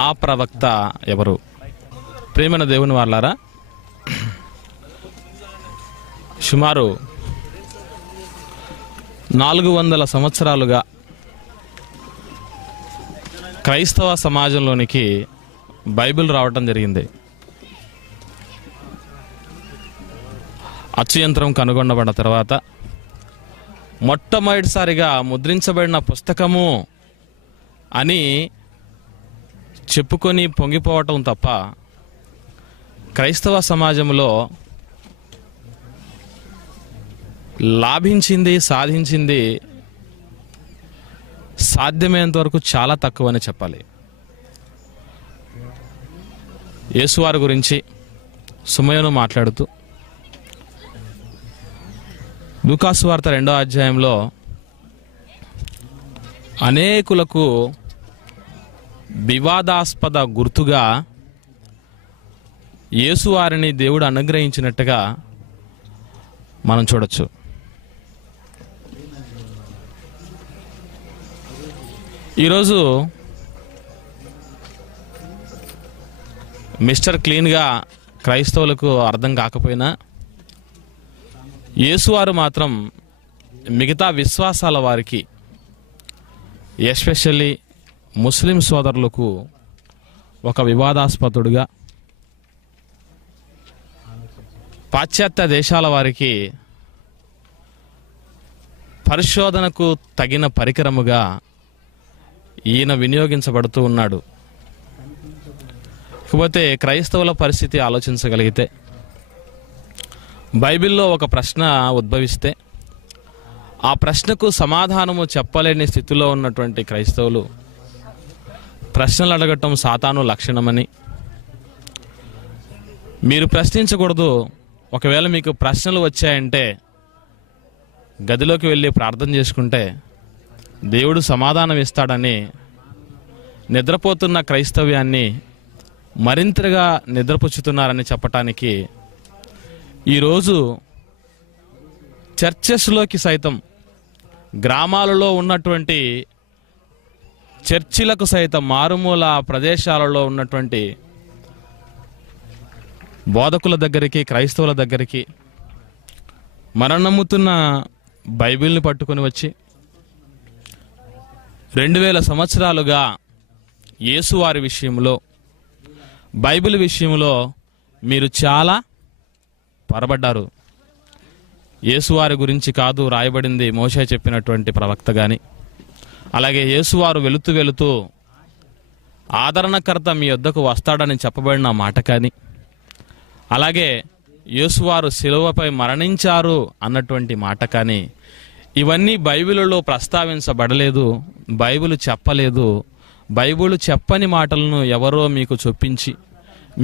ఆ ప్రవక్త ఎవరు? ప్రియమైన దేవుని వారలారా, సుమారు 400 సంవత్సరాలుగా క్రైస్తవ సమాజంలోనికి బైబిల్ రావటం జరిగింది. అచ్చు యంత్రం కనుగొనబడిన తర్వాత మొట్టమొదటిసారిగా ముద్రించబడిన పుస్తకము అని చెప్పుకొని పొంగిపోవటం తప్ప క్రైస్తవ సమాజంలో లాభించింది, సాధించింది సాధ్యమైనంత వరకు చాలా తక్కువని చెప్పాలి. యేసువారి గురించి సుమయోను మాట్లాడుతూ లూకాసు వార్త 2వ అధ్యాయంలో అనేకులకు వివాదాస్పద గుర్తుగా యేసువారిని దేవుడు అనుగ్రహించినట్టుగా మనం చూడొచ్చు. ఈరోజు మిస్టర్ క్లీన్గా క్రైస్తవులకు అర్థం కాకపోయినా యేసువారు మాత్రం మిగతా విశ్వాసాల వారికి, ఎస్పెషల్లీ ముస్లిం సోదరులకు ఒక వివాదాస్పదుడుగా, పాశ్చాత్య దేశాల వారికి పరిశోధనకు తగిన పరికరముగా ఈయన వినియోగించబడుతూ ఉన్నాడు. కాకపోతే క్రైస్తవుల పరిస్థితి ఆలోచించగలిగితే, బైబిల్లో ఒక ప్రశ్న ఉద్భవిస్తే ఆ ప్రశ్నకు సమాధానము చెప్పలేని స్థితిలో ఉన్నటువంటి క్రైస్తవులు ప్రశ్నలు అడగటం సాతాను లక్షణమని, మీరు ప్రశ్నించకూడదు, ఒకవేళ మీకు ప్రశ్నలు వచ్చాయంటే గదిలోకి వెళ్ళి ప్రార్థన చేసుకుంటే దేవుడు సమాధానం ఇస్తాడని నిద్రపోతున్న క్రైస్తవ్యాన్ని మరింతగా నిద్రపుచ్చుతున్నారని చెప్పటానికి ఈరోజు చర్చెస్లోకి సైతం, గ్రామాలలో ఉన్నటువంటి చర్చిలకు సైతం, మారుమూల ప్రదేశాలలో ఉన్నటువంటి బోధకుల దగ్గరికి, క్రైస్తవుల దగ్గరికి మనం నమ్ముతున్న బైబిల్ని పట్టుకొని వచ్చి 2000 సంవత్సరాలుగా యేసువారి విషయంలో, బైబిల్ విషయంలో మీరు చాలా పొరబడ్డారు. యేసువారి గురించి కాదు రాయబడింది మోషే చెప్పినటువంటి ప్రవక్త కానీ, అలాగే యేసువారు వెళుతూ వెళుతూ ఆదరణకర్త మీ వద్దకు వస్తాడని చెప్పబడిన మాట కానీ, అలాగే యేసువారు శిలువపై మరణించారు అన్నటువంటి మాట కానీ, ఇవన్నీ బైబిలులో ప్రస్తావించబడలేదు, బైబిల్ చెప్పలేదు. బైబిల్ చెప్పని మాటలను ఎవరో మీకు చొప్పించి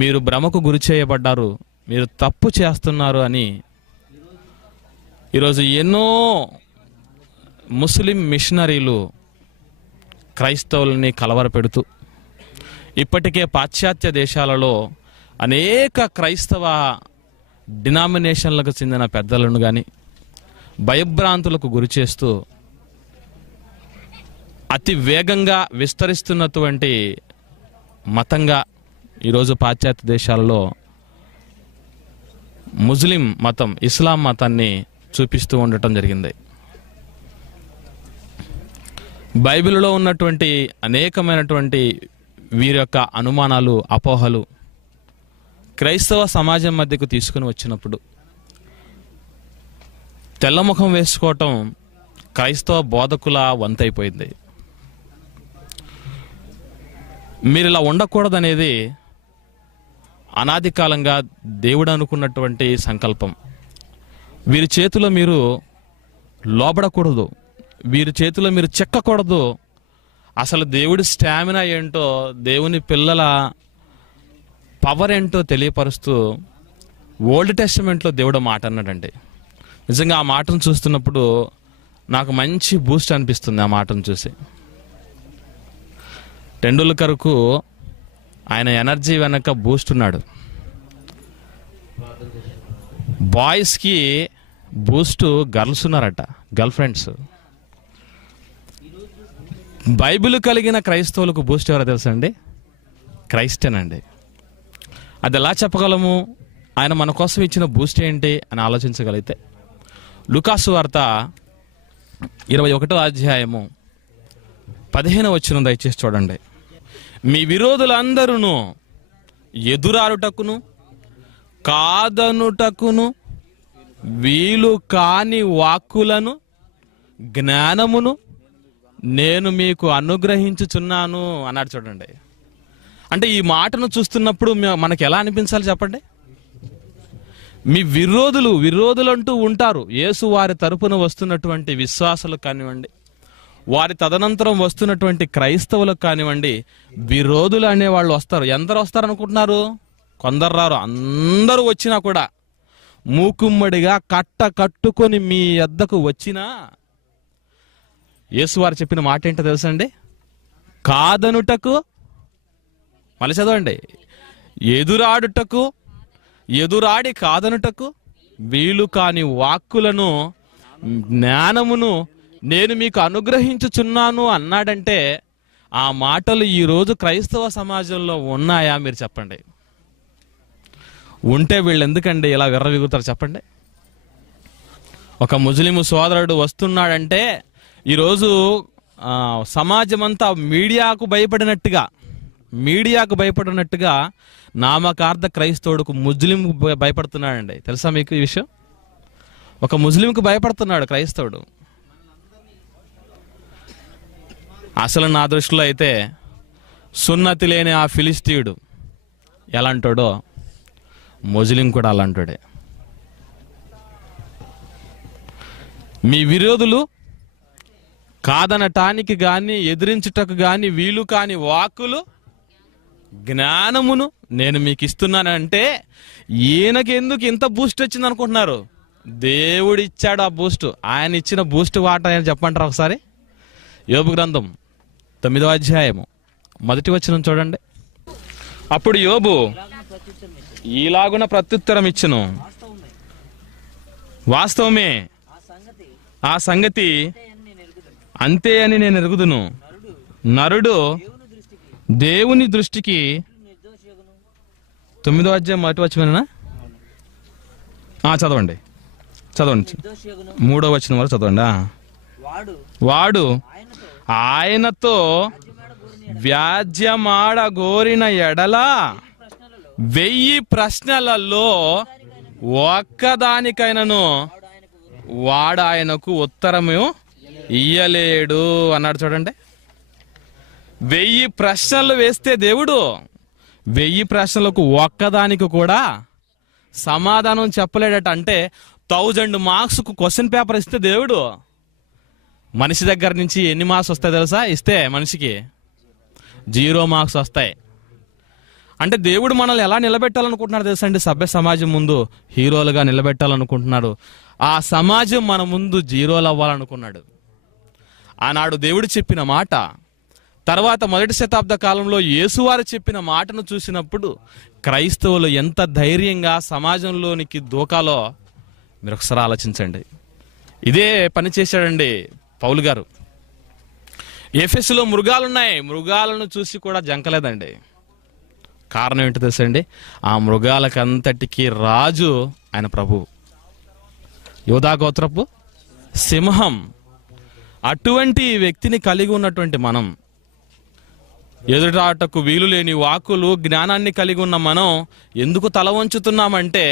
మీరు భ్రమకు గురి చేయబడ్డారు, మీరు తప్పు చేస్తున్నారు అని ఈరోజు ఎన్నో ముస్లిం మిషనరీలు క్రైస్తవుల్ని కలవరపెడుతూ, ఇప్పటికే పాశ్చాత్య దేశాలలో అనేక క్రైస్తవ డినామినేషన్లకు చెందిన పెద్దలను కానీ భయభ్రాంతులకు గురి చేస్తూ అతి వేగంగా విస్తరిస్తున్నటువంటి మతంగా ఈరోజు పాశ్చాత్య దేశాలలో ముస్లిం మతం, ఇస్లాం మతాన్ని చూపిస్తూ ఉండటం జరిగింది. బైబిల్లో ఉన్నటువంటి అనేకమైనటువంటి వీరి యొక్క అనుమానాలు, అపోహలు క్రైస్తవ సమాజం మధ్యకు తీసుకుని వచ్చినప్పుడు తెల్లముఖం వేసుకోవటం క్రైస్తవ బోధకుల వంతైపోయింది. మీరు ఇలా ఉండకూడదనేది అనాది కాలంగా దేవుడు అనుకున్నటువంటి సంకల్పం. వీరి చేతిలో మీరు లోబడకూడదు, వీరి చేతిలో మీరు చెక్కకూడదు. అసలు దేవుడి స్టామినా ఏంటో, దేవుని పిల్లల పవర్ ఏంటో తెలియపరుస్తూ ఓల్డ్ టెస్టమెంట్లో దేవుడు మాట అన్నాడండి. నిజంగా ఆ మాటను చూస్తున్నప్పుడు నాకు మంచి బూస్ట్ అనిపిస్తుంది. ఆ మాటను చూసి టెండూల్కర్కు ఆయన ఎనర్జీ వెనక బూస్ట్ ఉన్నాడు. బాయ్స్కి బూస్ట్ గర్ల్స్ ఉన్నారట, గర్ల్ ఫ్రెండ్స్. బైబిల్ కలిగిన క్రైస్తవులకు బూస్ట్ ఎవరో తెలుసా అండి? క్రైస్టేనండి. అది ఎలా చెప్పగలము? ఆయన మన కోసం ఇచ్చిన బూస్ట్ ఏంటి అని ఆలోచించగలిగితే లూకాసు వార్త 21వ అధ్యాయము 15వ వచనం దయచేసి చూడండి. మీ విరోధులందరూ ఎదురాడుటకును కాదనుటకును వీలు కాని వాక్కులను జ్ఞానమును నేను మీకు అనుగ్రహించుచున్నాను అన్నాడు. చూడండి, అంటే ఈ మాటను చూస్తున్నప్పుడు మనకి ఎలా అనిపించాలి చెప్పండి? మీ విరోధులంటూ ఉంటారు. యేసు వారి తరపున వస్తున్నటువంటి విశ్వాసులకు కానివ్వండి, వారి తదనంతరం వస్తున్నటువంటి క్రైస్తవులకు కానివ్వండి, విరోధులు అనేవాళ్ళు వస్తారు. ఎందరు వస్తారు అనుకుంటున్నారు? కొందరు రారు. అందరూ వచ్చినా కూడా మూకుమ్మడిగా కట్టుకొని మీ వద్దకు వచ్చినా యేసు వారు చెప్పిన మాట ఏంటో తెలుసండి? కాదనుటకు, మళ్ళీ చదవండి, ఎదురాడి కాదనుటకు వీలు కాని వాక్కులను జ్ఞానమును నేను మీకు అనుగ్రహించుచున్నాను అన్నాడంటే ఆ మాటలు ఈరోజు క్రైస్తవ సమాజంలో ఉన్నాయా? మీరు చెప్పండి. ఉంటే వీళ్ళు ఎందుకండి ఇలా విర్రవిగుతారు చెప్పండి? ఒక ముస్లిం సోదరుడు వస్తున్నాడంటే ఈరోజు సమాజం అంతా మీడియాకు భయపడినట్టుగా నామకార్థ క్రైస్తవుడుకు ముస్లిం భయపడుతున్నాడండి. తెలుసా మీకు ఈ విషయం? ఒక ముస్లింకు భయపడుతున్నాడు క్రైస్తవుడు. అసలు నా దృష్టిలో అయితే సున్నతి లేని ఆ ఫిలిస్తీయుడు ఎలాంటాడో ముస్లిం కూడా అలాంటాడే. మీ విరోధులు కాదనటానికి గాని ఎదిరించుటకు గాని వీలు కాని వాక్కులు జ్ఞానమును నేను మీకు ఇస్తున్నానంటే ఈయనకెందుకు ఇంత బూస్ట్ వచ్చింది అనుకుంటున్నారు? దేవుడిచ్చాడు ఆ బూస్ట్. ఆయన ఇచ్చిన బూస్ట్ వాట ఆయన చెప్పంటారా ఒకసారి? యోబు గ్రంథం 9వ అధ్యాయము 1వ వచనం చూడండి. అప్పుడు యోబు ఈలాగున ప్రత్యుత్తరం ఇచ్చును, వాస్తవమే, ఆ సంగతి అంతే అని నేను ఎరుగుదును. నరుడు దేవుని దృష్టికి 9వ అధ్యాయం 1వ వచనమేనా? చదవండి 3వ వచనం వరకు చదవండి. వాడు ఆయనతో వ్యాజ్యమాడ గోరిన ఎడల 1000 ప్రశ్నలలో ఒక్కదానికైనను వాడు ఆయనకు ఉత్తరము ఇయ్యలేడు అన్నాడు. చూడండి, 1000 ప్రశ్నలు వేస్తే దేవుడు 1000 ప్రశ్నలకు ఒక్కదానికి కూడా సమాధానం చెప్పలేడట. అంటే 1000 మార్క్స్కు క్వశ్చన్ పేపర్ ఇస్తే దేవుడు మనిషి దగ్గర నుంచి ఎన్ని మార్క్స్ వస్తాయి తెలుసా? ఇస్తే మనిషికి 0 మార్క్స్ వస్తాయి. అంటే దేవుడు మనల్ని ఎలా నిలబెట్టాలనుకుంటున్నాడు తెలుసా అండి? సభ్య సమాజం ముందు హీరోలుగా నిలబెట్టాలనుకుంటున్నాడు. ఆ సమాజం మన ముందు 0లు అవ్వాలనుకున్నాడు. ఆనాడు దేవుడు చెప్పిన మాట, తర్వాత 1వ శతాబ్ద కాలంలో యేసువారు చెప్పిన మాటను చూసినప్పుడు క్రైస్తవులు ఎంత ధైర్యంగా సమాజంలోనికి దూకాలో మీరు ఒకసారి ఆలోచించండి. ఇదే పని చేశాడండి పౌలు గారు. ఎఫెసులో మృగాలున్నాయి, మృగాలను చూసి కూడా జంకలేదండి. కారణం ఏంటో తెలుసండి? ఆ మృగాలకంతటికీ రాజు ఆయన ప్రభు, యోధా గోత్రపు సింహం. అటువంటి వ్యక్తిని కలిగి ఉన్నటువంటి మనం, ఎదుటాటకు వీలు లేని వాక్కులు జ్ఞానాన్ని కలిగి ఉన్న మనం ఎందుకు తల వంచుతున్నామంటే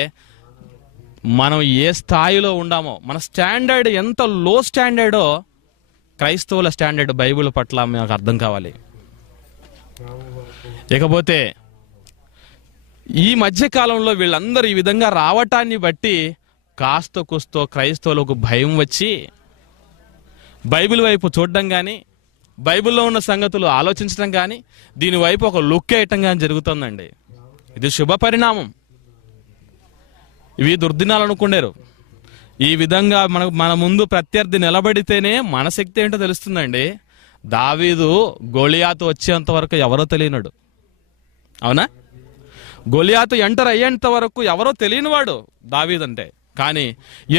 మనం ఏ స్థాయిలో ఉండామో, మన స్టాండర్డ్ ఎంత లో స్టాండర్డో క్రైస్తవుల స్టాండర్డ్ బైబిల్ పట్ల మనకు అర్థం కావాలి. ఇకపోతే ఈ మధ్య కాలంలో వీళ్ళందరూ ఈ విధంగా రావటాన్ని బట్టి కాస్త కూస్తో క్రైస్తవులకు భయం వచ్చి బైబిల్ వైపు చూడడం కానీ, బైబిల్లో ఉన్న సంగతులు ఆలోచించడం కానీ, దీనివైపు ఒక లుక్ వేయటం కానీ జరుగుతుందండి. ఇది శుభ పరిణామం. ఇవి దుర్దినాలు అనుకున్నారు. ఈ విధంగా మన ముందు ప్రత్యర్థి నిలబడితేనే మన శక్తి ఏంటో తెలుస్తుందండి. దావీదు గొలియాతు వచ్చేంత వరకు ఎవరో తెలియనాడు, అవునా? గొలియాతు ఎంటర్ అయ్యేంత వరకు ఎవరో తెలియనివాడు దావీదు అంటే. కానీ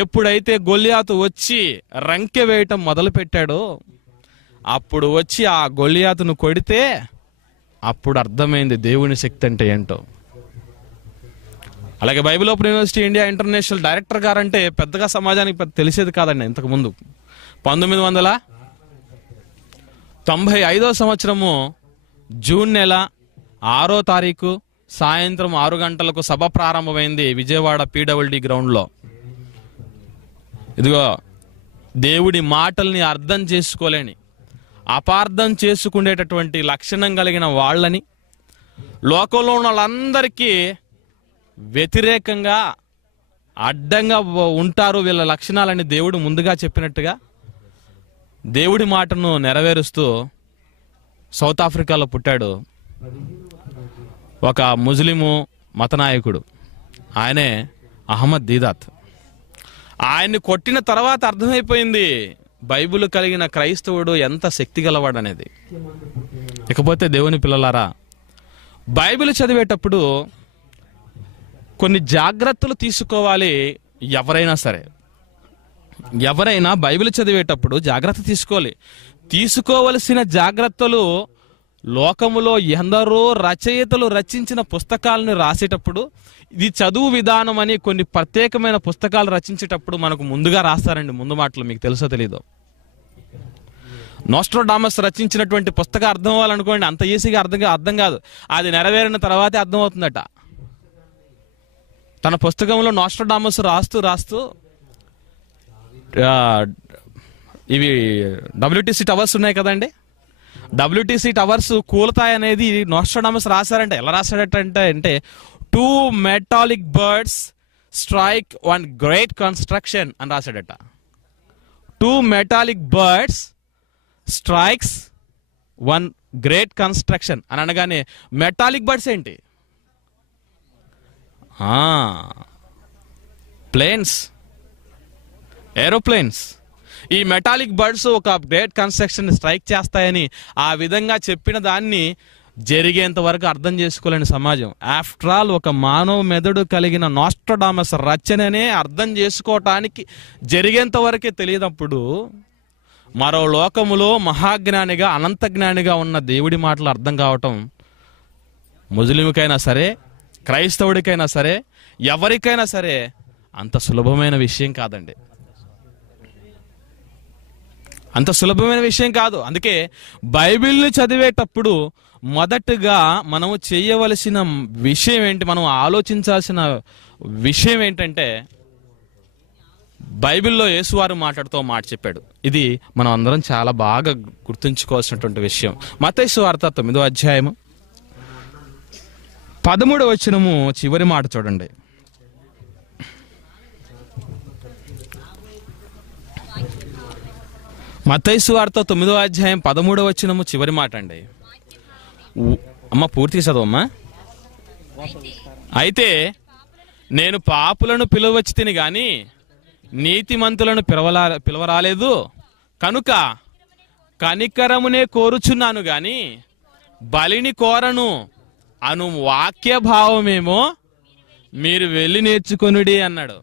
ఎప్పుడైతే గొలియాతు వచ్చి రంకె వేయటం మొదలు పెట్టాడో, అప్పుడు వచ్చి ఆ గొలియాతును కొడితే అప్పుడు అర్థమైంది దేవుని శక్తి అంటే ఏంటో. అలాగే Bible open university India international director guarantee పెద్దగా సమాజానికి తెలిసేది కాదండి. ఇంతకుముందు 1995 సంవత్సరము జూన్ నెల 6వ తారీఖు సాయంత్రం 6 గంటలకు సభ ప్రారంభమైంది విజయవాడ PWD గ్రౌండ్లో. ఇదిగో దేవుడి మాటల్ని అర్థం చేసుకోలేని, అపార్థం చేసుకునేటటువంటి లక్షణం కలిగిన వాళ్ళని, లోకంలో ఉన్న వాళ్ళందరికీ వ్యతిరేకంగా అడ్డంగా ఉంటారు వీళ్ళ లక్షణాలని దేవుడు ముందుగా చెప్పినట్టుగా దేవుడి మాటను నెరవేరుస్తూ సౌత్ ఆఫ్రికాలో పుట్టాడు ఒక ముస్లిము మతనాయకుడు. ఆయనే అహ్మద్ దీదాత్. ఆయన్ని కొట్టిన తర్వాత అర్థమైపోయింది బైబిల్ కలిగిన క్రైస్తవుడు ఎంత శక్తి గలవాడు అనేది. ఇకపోతే దేవుని పిల్లలారా, బైబిల్ చదివేటప్పుడు కొన్ని జాగ్రత్తలు తీసుకోవాలి. ఎవరైనా బైబిల్ చదివేటప్పుడు జాగ్రత్త తీసుకోవలసిన జాగ్రత్తలు లోకములో ఎందరో రచయితలు రచించిన పుస్తకాలను రాసేటప్పుడు, ఇది చదువు విధానం అని కొన్ని ప్రత్యేకమైన పుస్తకాలు రచించేటప్పుడు మనకు ముందుగా రాస్తారండి. ముందు మాటలు మీకు తెలుసో తెలీదో. నోస్ట్రాడామస్ రచించినటువంటి పుస్తకం అర్థం అవ్వాలనుకోండి, అంత ఈజీగా అర్థం కాదు. అది నెరవేరిన తర్వాతే అర్థం అవుతుందట. తన పుస్తకంలో నోస్ట్రాడామస్ రాస్తూ ఇవి WTC టవర్స్ ఉన్నాయి కదండి, WTC టవర్స్ కూలతాయనేది నోస్ట్రాడామస్ రాశారంటే. ఎలా రాశాడటంటే 2 metallic birds strike 1 great construction అని రాశాడట. 2 metallic birds strikes 1 great construction అని అనగానే మెటాలిక్ బర్డ్స్ ఏంటి? Planes, aeroplanes. ఈ మెటాలిక్ బర్డ్స్ ఒక గ్రేట్ కన్స్ట్రక్షన్ స్ట్రైక్ చేస్తాయని ఆ విధంగా చెప్పిన దాన్ని జరిగేంత వరకు అర్థం చేసుకోలేని సమాజం. ఆఫ్టర్ ఆల్ ఒక మానవ మెదడు కలిగిన నోస్ట్రాడామస్ రచననే అర్థం చేసుకోవటానికి జరిగేంత వరకే తెలియనప్పుడు మరో లోకములో మహాజ్ఞానిగా, అనంత జ్ఞానిగా ఉన్న దేవుడి మాటలు అర్థం కావటం ముస్లింకైనా సరే, క్రైస్తవుడికైనా సరే, ఎవరికైనా సరే అంత సులభమైన విషయం కాదండి. అంత సులభమైన విషయం కాదు. అందుకే బైబిల్ని చదివేటప్పుడు మొదటగా మనము చేయవలసిన విషయం ఏంటి, మనం ఆలోచించాల్సిన విషయం ఏంటంటే, బైబిల్లో యేసువారు మాట్లాడుతూ మాట చెప్పాడు. ఇది మనం అందరం చాలా బాగా గుర్తుంచుకోవాల్సినటువంటి విషయం. మత్తయి సువార్త 9వ అధ్యాయము 13వ వచనము చివరి మాట చూడండి. మత్తయి సువార్త 9వ అధ్యాయం 13వ వచనము చివరి మాట అండి. అమ్మ పూర్తిగా చదవమ్మా. అయితే నేను పాపులను పిలువచ్చి తిని గాని నీతిమంతులను పిలవరాలేదు, కనుక కనికరమునే కోరుచున్నాను గాని బలిని కోరను అను వాక్య భావమేమో మీరు వెళ్ళి నేర్చుకొనుడి అన్నాడు.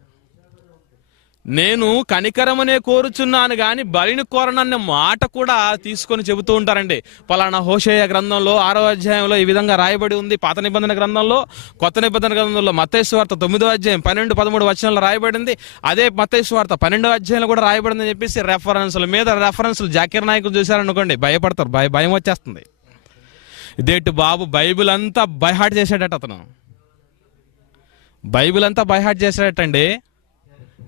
నేను కనికరమునే కోరుచున్నాను గాని బలిని కోరనన్న మాట కూడా తీసుకొని చెబుతూ ఉంటారండి. పలానా హోషేయ గ్రంథంలో 6వ అధ్యాయంలో ఈ విధంగా రాయబడి ఉంది. పాత నిబంధన గ్రంథంలో, కొత్త నిబంధన గ్రంథంలో మత్తయి సువార్త 9వ అధ్యాయం 12-13 వచనాల్లో రాయబడింది. అదే మత్తయి సువార్త 12వ అధ్యాయంలో కూడా రాయబడింది అని చెప్పేసి రెఫరెన్స్ల మీద రెఫరెన్స్లు జాకీర్ నాయకులు చూశారనుకోండి, భయపడతారు, భయం వచ్చేస్తుంది. ఇదేంటి బాబు, బైబిల్ అంతా బైహార్ట్ చేశాడట అతను. బైబిల్ అంతా బైహార్ట్ చేశాడటండి,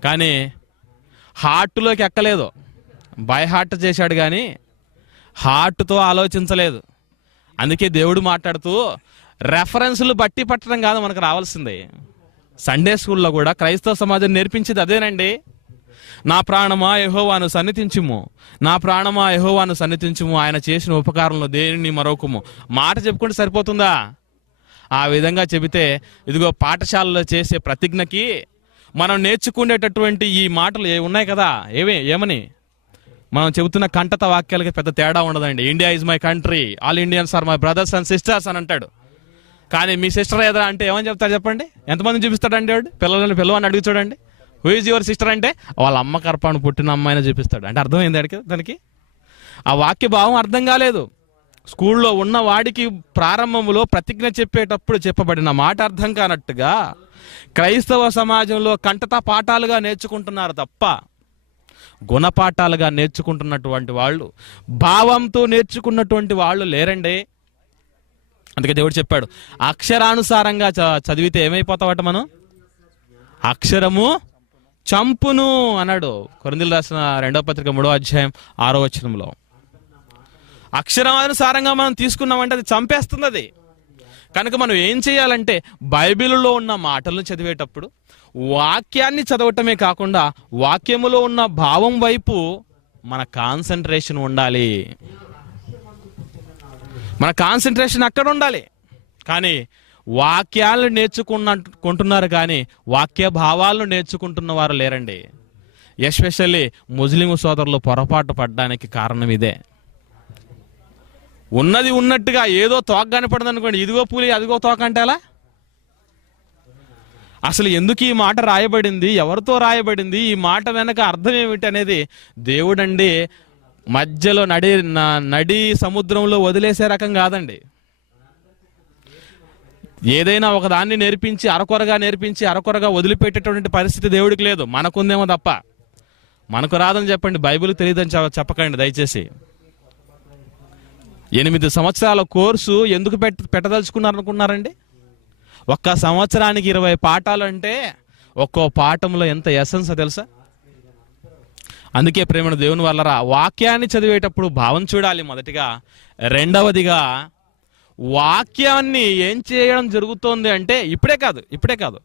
కానీ హార్ట్లోకి ఎక్కలేదు. బై హార్ట్ చేశాడు కానీ హార్ట్తో ఆలోచించలేదు. అందుకే దేవుడు మాట్లాడుతూ రెఫరెన్స్లు బట్టి పట్టడం కాదు మనకు రావాల్సింది. సండే స్కూల్లో కూడా క్రైస్తవ సమాజం నేర్పించేది అదేనండి. నా ప్రాణమా యెహోవాను సన్నిధించుము, నా ప్రాణమా యెహోవాను సన్నిధించుము, ఆయన చేసిన ఉపకారంలో దేనిని మరొకము. మాట చెప్పుకుంటే సరిపోతుందా? ఆ విధంగా చెబితే ఇదిగో పాఠశాలలో చేసే ప్రతిజ్ఞకి మనం నేర్చుకునేటటువంటి ఈ మాటలు ఉన్నాయి కదా, ఏమని మనం చెబుతున్న కంటత వాక్యాలకి పెద్ద తేడా ఉండదండి. India is my country, all Indians are my brothers and sisters అని అంటాడు. కానీ మీ సిస్టర్ ఏదా అంటే ఏమని చెప్తాడు చెప్పండి? ఎంతమంది చూపిస్తాడండి వాడు? పిల్లవాడిని అడిగి చూడండి, హూ ఈజ్ యువర్ సిస్టర్ అంటే వాళ్ళ అమ్మ కర్పాను పుట్టిన అమ్మాయిని చూపిస్తాడు. అంటే అర్థమైంది దానికి. ఆ వాక్య భావం అర్థం కాలేదు. స్కూల్లో ఉన్న వాడికి ప్రారంభంలో ప్రతిజ్ఞ చెప్పేటప్పుడు చెప్పబడిన మాట అర్థం కానట్టుగా క్రైస్తవ సమాజంలో కంటతా పాఠాలుగా నేర్చుకుంటున్నారు తప్ప గుణపాఠాలుగా నేర్చుకుంటున్నటువంటి వాళ్ళు, భావంతో నేర్చుకున్నటువంటి వాళ్ళు లేరండి. అందుకే దేవుడు చెప్పాడు, అక్షరానుసారంగా చదివితే ఏమైపోతావట మనం? అక్షరము చంపును అన్నాడు. కొరింథీయులకు రాసిన 2వ పత్రిక 3వ అధ్యాయం 6వ వచనంలో. అక్షరానుసారంగా మనం తీసుకున్నామంటే అది చంపేస్తుంది. అది కనుక మనం ఏం చేయాలంటే బైబిల్లో ఉన్న మాటలను చదివేటప్పుడు వాక్యాన్ని చదవటమే కాకుండా వాక్యములో ఉన్న భావం వైపు మన కాన్సన్ట్రేషన్ ఉండాలి. మన కాన్సన్ట్రేషన్ అక్కడ ఉండాలి. కానీ వాక్యాలను నేర్చుకుంటున్నారు కానీ వాక్య భావాలను నేర్చుకుంటున్న వారు లేరండి. ఎస్పెషల్లీ ముస్లిం సోదరులు పొరపాటు పడడానికి కారణం ఇదే. ఉన్నది ఉన్నట్టుగా ఏదో తోక కనపడదు అనుకోండి, ఇదిగో పులి అదిగో తోక అంటే అలా. అసలు ఎందుకు ఈ మాట రాయబడింది, ఎవరితో రాయబడింది, ఈ మాట వెనక అర్థం ఏమిటి అనేది దేవుడండి మధ్యలో నడి సముద్రంలో వదిలేసే రకం కాదండి. ఏదైనా ఒక దాన్ని నేర్పించి అరకొరగా వదిలిపెట్టేటువంటి పరిస్థితి దేవుడికి లేదు. మనకుందేమో తప్ప. మనకు రాదని చెప్పండి, బైబిల్ తెలియదని చెప్పకండి దయచేసి. 8 సంవత్సరాల కోర్సు ఎందుకు పెట్టదలుచుకున్నారు అనుకున్నారండి? 1 సంవత్సరానికి 20 పాఠాలు అంటే ఒక్కో పాఠంలో ఎంత ఎసెన్స్ తెలుసా? అందుకే ప్రేమను దేవుని వల్లరా వాక్యాన్ని చదివేటప్పుడు భావం చూడాలి మొదటిగా. రెండవదిగా వాక్యాన్ని ఏం చేయడం జరుగుతోంది అంటే ఇప్పుడే కాదు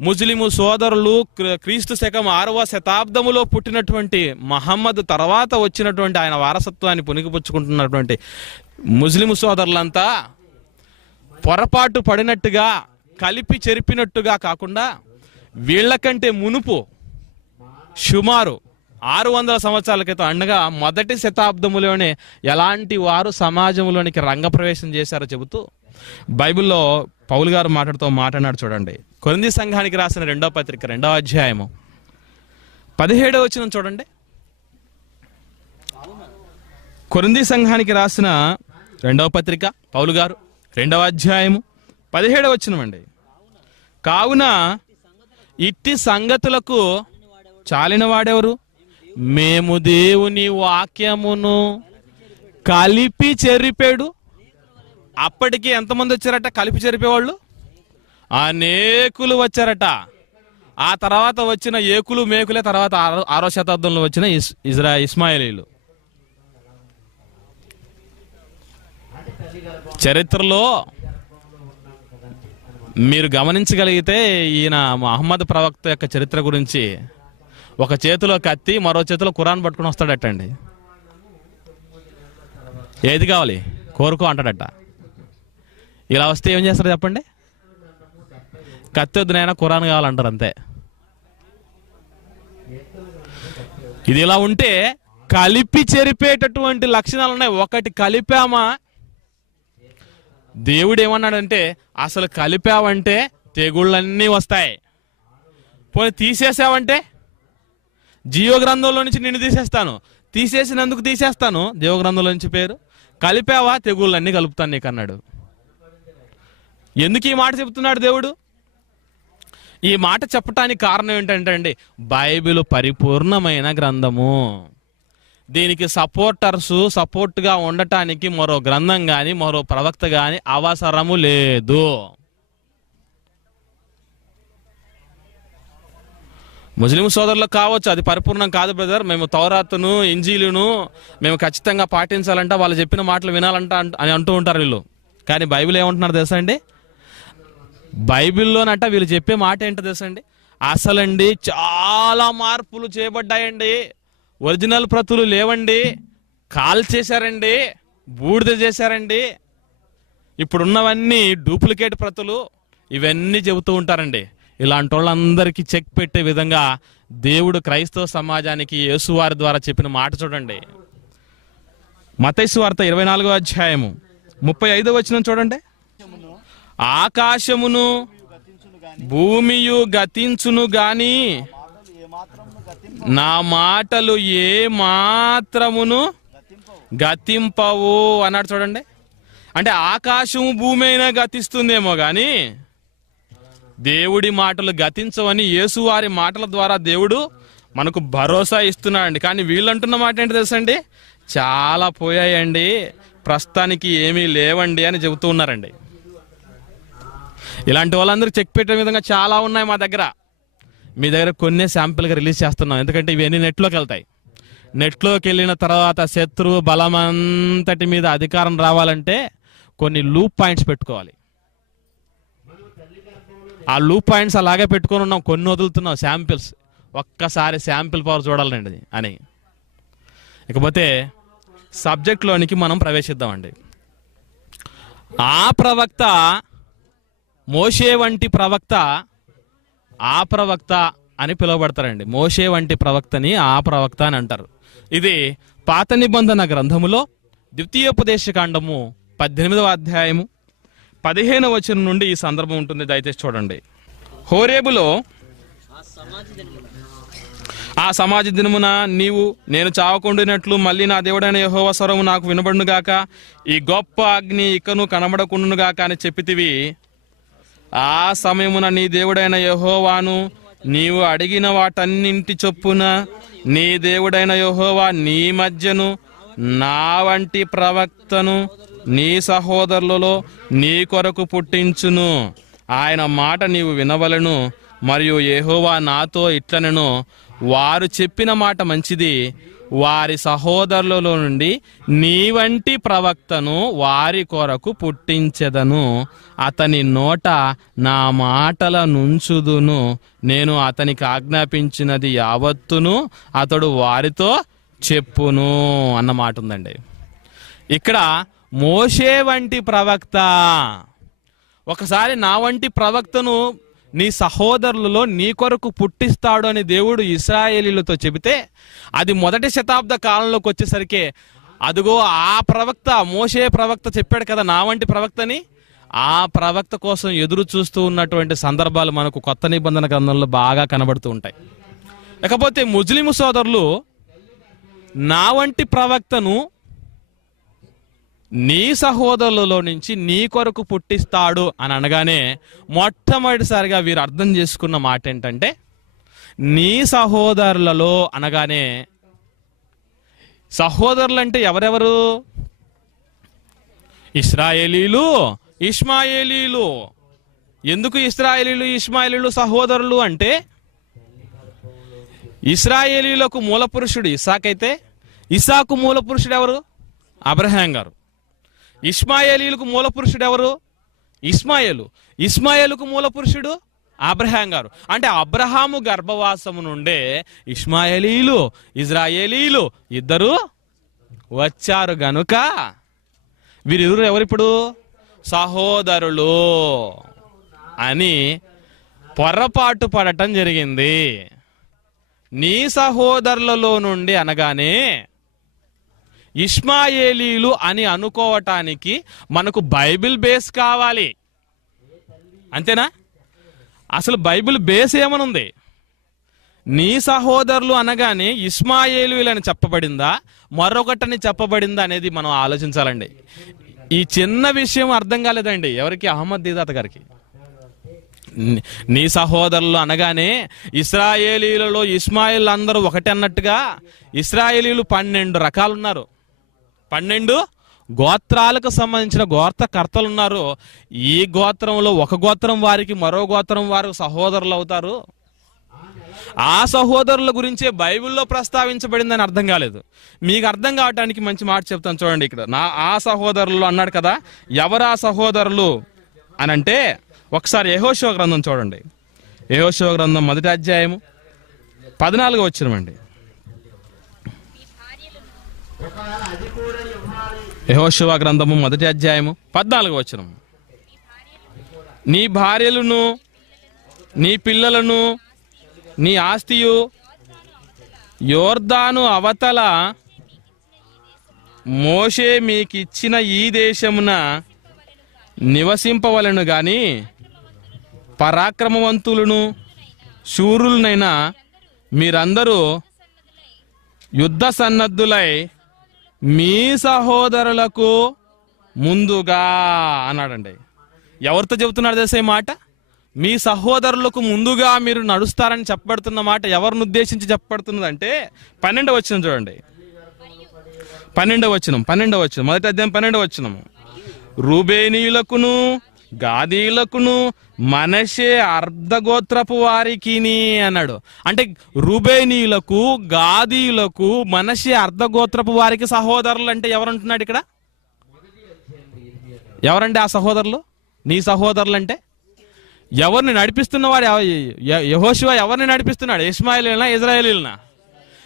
ముస్లిము సోదరులు క్రీస్తు శకం 6వ శతాబ్దములో పుట్టినటువంటి మహమ్మద్ తర్వాత వచ్చినటువంటి ఆయన వారసత్వాన్ని పుణికిపుచ్చుకుంటున్నటువంటి ముస్లిము సోదరులంతా పొరపాటు పడినట్టుగా కలిపి చెరిపినట్టుగా కాకుండా వీళ్ళకంటే మునుపు సుమారు 600 సంవత్సరాల క్రితం అనగా మొదటి శతాబ్దములోనే ఎలాంటి వారు సమాజంలోనికి రంగప్రవేశం చేశారో చెబుతూ బైబిల్లో పౌలు గారు మాట్లాడినాడు చూడండి. కొరింథీ సంఘానికి రాసిన 2వ పత్రిక 2వ అధ్యాయము 17వ వచనం చూడండి. కొరింథీ సంఘానికి రాసిన 2వ పత్రిక పౌలు గారు 2వ అధ్యాయము 17వ వచనం అండి. కావున ఇట్టి సంగతులకు చాలిన వాడెవరు? మేము దేవుని వాక్యమును కలిపి చెరిపాడు. అప్పటికి ఎంతమంది వచ్చారట కలిపి చెరిపేవాళ్ళు? అనేకులు వచ్చారట. ఆ తర్వాత వచ్చిన ఏకులు మేకులే తర్వాత 6వ శతాబ్దంలో వచ్చిన ఇస్మాయిలీలు. చరిత్రలో మీరు గమనించగలిగితే ఈయన మహమ్మద్ ప్రవక్త యొక్క చరిత్ర గురించి ఒక చేతిలో కత్తి మరో చేతిలో ఖురాన్ పట్టుకుని వస్తాడటండి. ఏది కావాలి కోరుకో అంటాడట. ఇలా వస్తే ఏం చేస్తారు చెప్పండి? కత్తి వద్దునైనా ఖురాన్ కావాలంటారు అంతే. ఇది ఇలా ఉంటే కలిపి చెరిపేటటువంటి లక్షణాలు ఉన్నాయి. ఒకటి కలిపామా, దేవుడు ఏమన్నాడంటే అసలు కలిపావంటే తెగుళ్ళన్నీ వస్తాయి. పోనీ తీసేసావంటే జీవ గ్రంథంలో నుంచి నిన్ను తీసేసినందుకు తీసేస్తాను జీవ గ్రంథంలో నుంచి పేరు. కలిపావా తెగుళ్ళన్నీ కలుపుతాను నీకు అన్నాడు. ఎందుకు ఈ మాట చెప్తున్నాడు దేవుడు? ఈ మాట చెప్పటానికి కారణం ఏంటంటే అండి బైబిల్ పరిపూర్ణమైన గ్రంథము. దీనికి సపోర్ట్గా ఉండటానికి మరో గ్రంథం కానీ మరో ప్రవక్త కానీ అవసరము లేదు. ముస్లిం సోదరులకు కావచ్చు అది పరిపూర్ణం కాదు బ్రదర్, మేము తౌరాతును ఇంజీలును మేము ఖచ్చితంగా పాటించాలంట, వాళ్ళు చెప్పిన మాటలు వినాలంట అని అంటూ ఉంటారు వీళ్ళు. కానీ బైబిల్ ఏమంటున్నారు తెలుసా అండి? బైబిల్లోనట వీళ్ళు చెప్పే మాట ఏంటో తెలుసా అండి? అసలండి చాలా మార్పులు చేయబడ్డాయండి, ఒరిజినల్ ప్రతులు లేవండి, కాల్ చేశారండి, బూడిద చేశారండి, ఇప్పుడున్నవన్నీ డూప్లికేట్ ప్రతులు, ఇవన్నీ చెబుతూ ఉంటారండి. ఇలాంటి వాళ్ళందరికీ చెక్ పెట్టే విధంగా దేవుడు క్రైస్తవ సమాజానికి యేసువారి ద్వారా చెప్పిన మాట చూడండి. మత్తయి సువార్త 24వ అధ్యాయము 35వ వచనం చూడండి. ఆకాశమును భూమియు గతించును గాని నా మాటలు ఏ మాత్రమును గతింపవు అన్నాడు చూడండి. అంటే ఆకాశము భూమి అయినా గతిస్తుందేమో గాని దేవుడి మాటలు గతించవని యేసువారి మాటల ద్వారా దేవుడు మనకు భరోసా ఇస్తున్నాడండి. కానీ వీళ్ళంటున్న మాట ఏంటి తెలుసండి? చాలా పోయాయండి, ప్రస్తుతానికి ఏమీ లేవండి అని చెబుతూ ఉన్నారండి. ఇలాంటి వాళ్ళందరూ చెక్ పెట్టే విధంగా చాలా ఉన్నాయి మా దగ్గర. మీ దగ్గర కొన్ని శాంపిల్గా రిలీజ్ చేస్తున్నాం, ఎందుకంటే ఇవన్నీ నెట్లోకి వెళ్తాయి. నెట్లోకి వెళ్ళిన తర్వాత శత్రువు బలమంతటి మీద అధికారం రావాలంటే కొన్ని లూప్ పాయింట్స్ పెట్టుకోవాలి. ఆ లూప్ పాయింట్స్ అలాగే పెట్టుకొని ఉన్నాం, కొన్ని వదులుతున్నాం శాంపిల్స్. ఒక్కసారి శాంపిల్ పవర్ చూడాలండి అని. ఇకపోతే సబ్జెక్ట్లోనికి మనం ప్రవేశిద్దామండి. ఆ ప్రవక్త మోషే వంటి ప్రవక్త, ఆ ప్రవక్త అని పిలువబడతారండి. మోషే వంటి ప్రవక్తని ఆ ప్రవక్త అని అంటారు. ఇది పాత నిబంధన గ్రంథములో ద్వితీయోపదేశకాండము 18వ అధ్యాయము 15వ వచనం నుండి ఈ సందర్భం ఉంటుంది. దయచేసి చూడండి. హోరేబులో ఆ సమాజ దినమున నీవు నేను చావకుండినట్లు మళ్ళీ నా దేవుడైన యెహోవా స్వరము నాకు వినబడును గాక, ఈ గొప్ప అగ్ని ఇకను కనబడకుండును గాక అని చెప్పితివి. ఆ సమయమున నీ దేవుడైన యెహోవాను నీవు అడిగిన వాటన్నింటి చొప్పున నీ దేవుడైన యెహోవా నీ మధ్యను నా వంటి ప్రవక్తను నీ సహోదరులలో నీ కొరకు పుట్టించును. ఆయన మాట నీవు వినవలను. మరియు యెహోవా నాతో ఇట్లనెను, వారు చెప్పిన మాట మంచిది, వారి సహోదరులలో నుండి నీ వంటి ప్రవక్తను వారి కొరకు పుట్టించెదను. అతని నోట నా మాటల నుంచుదును. నేను అతనికి ఆజ్ఞాపించినది యావత్తును అతడు వారితో చెప్పును అన్న మాట ఉందండి. ఇక్కడ మోషే వంటి ప్రవక్త, ఒకసారి నా వంటి ప్రవక్తను నీ సహోదరులలో నీ కొరకు పుట్టిస్తాడు అని దేవుడు ఇశ్రాయేలీలతో చెబితే, అది మొదటి శతాబ్ద కాలంలోకి వచ్చేసరికి అదిగో ఆ ప్రవక్త, మోషే ప్రవక్త చెప్పాడు కదా నా వంటి ప్రవక్తని, ఆ ప్రవక్త కోసం ఎదురు చూస్తూ ఉన్నటువంటి సందర్భాలు మనకు కొత్త నిబంధన గ్రంథంలో బాగా కనబడుతూ ఉంటాయి. ఇకపోతే ముస్లిం సోదరులు నా వంటి ప్రవక్తను నీ సహోదరులలో నుంచి నీ కొరకు పుట్టిస్తాడు అని అనగానే మొట్టమొదటిసారిగా వీరు అర్థం చేసుకున్న మాట ఏంటంటే, నీ సహోదరులలో అనగానే సహోదరులు అంటే ఎవరెవరు? ఇశ్రాయేలీలు, ఇష్మాయేలీలు. ఎందుకు ఇశ్రాయేలీలు ఇష్మాయేలీలు సహోదరులు అంటే, ఇశ్రాయేలీలకు మూల పురుషుడు ఇస్సాకు అయితే, ఇస్సాకు మూల పురుషుడు ఎవరు? అబ్రహాం గారు. ఇష్మాయేలీలకు మూల పురుషుడు ఎవరు? ఇస్మాయేలు. ఇస్మాయేలుకు మూల పురుషుడు అబ్రహాం గారు. అంటే అబ్రహాము గర్భవాసము నుండే ఇష్మాయేలీలు, ఇజ్రాయేలీలు ఇద్దరు వచ్చారు గనుక వీరిరువురు ఎవరిప్పుడు? సహోదరులు అని పొరపాటు పడటం జరిగింది. నీ సహోదరులలో నుండి అనగానే ఇష్మాయేలీలు అని అనుకోవటానికి మనకు బైబిల్ బేస్ కావాలి, అంతేనా? అసలు బైబిల్ బేస్ ఏమనుంది? నీ సహోదరులు అనగానే ఇష్మాయేలీలు అని చెప్పబడిందా, మరొకటని చెప్పబడిందా అనేది మనం ఆలోచించాలండి. ఈ చిన్న విషయం అర్థం కాలేదండి ఎవరికి? అహ్మద్ దీదాత గారికి. నీ సహోదరులు అనగానే ఇశ్రాయేలీలలో ఇష్మాయేల్ అందరూ ఒకటి అన్నట్టుగా ఇశ్రాయేలీలు 12 రకాలు ఉన్నారు. 12 గోత్రాలకు సంబంధించిన గోత్రకర్తలు ఉన్నారు. ఈ గోత్రంలో ఒక గోత్రం వారికి మరో గోత్రం వారు సహోదరులు అవుతారు. ఆ సహోదరుల గురించే బైబిల్లో ప్రస్తావించబడిందని అర్థం కాలేదు. మీకు అర్థం కావటానికి మంచి మాట చెప్తాను చూడండి. ఇక్కడ ఆ సహోదరులు అన్నాడు కదా, ఎవరు ఆ సహోదరులు అని అంటే ఒకసారి యెహోషువ గ్రంథం చూడండి. యెహోషువ గ్రంథం 1వ అధ్యాయము 14వ వచనమండి. యెహోషువ గ్రంథము 1వ అధ్యాయము 14వ వచనం. నీ భార్యలను, నీ పిల్లలను, నీ ఆస్తియు యోర్దాను అవతల మోషే మీకిచ్చిన ఈ దేశమున నివసింపవలెను గాని పరాక్రమవంతులను శూరులనైనా మీరందరూ యుద్ధ సన్నద్ధులై మీ సహోదరులకు ముందుగా అన్నాడండి. ఎవరితో చెబుతున్నాడు తెలుసా ఈ మాట? మీ సహోదరులకు ముందుగా మీరు నడుస్తారని చెప్పబడుతున్న మాట ఎవరిని ఉద్దేశించి చెప్పబడుతున్నదంటే 12వ వచనం చూడండి. 12వ వచనం మొదటి అధ్యాయం 12వ వచనం. రూబేనీయులకును గాదీయులకును మనషే అర్ధగోత్రపు వారికి అన్నాడు. అంటే రూబేనీయులకు గాదీయులకు మనషే అర్ధగోత్రపు వారికి సహోదరులు అంటే ఎవరంటున్నాడు ఇక్కడ? ఎవరండి ఆ సహోదరులు? నీ సహోదరులు అంటే ఎవరిని నడిపిస్తున్నవాడు? యెహోషువ ఎవరిని నడిపిస్తున్నాడు? ఇష్మాయేలీయులనా ఇజ్రాయేలీయులనా?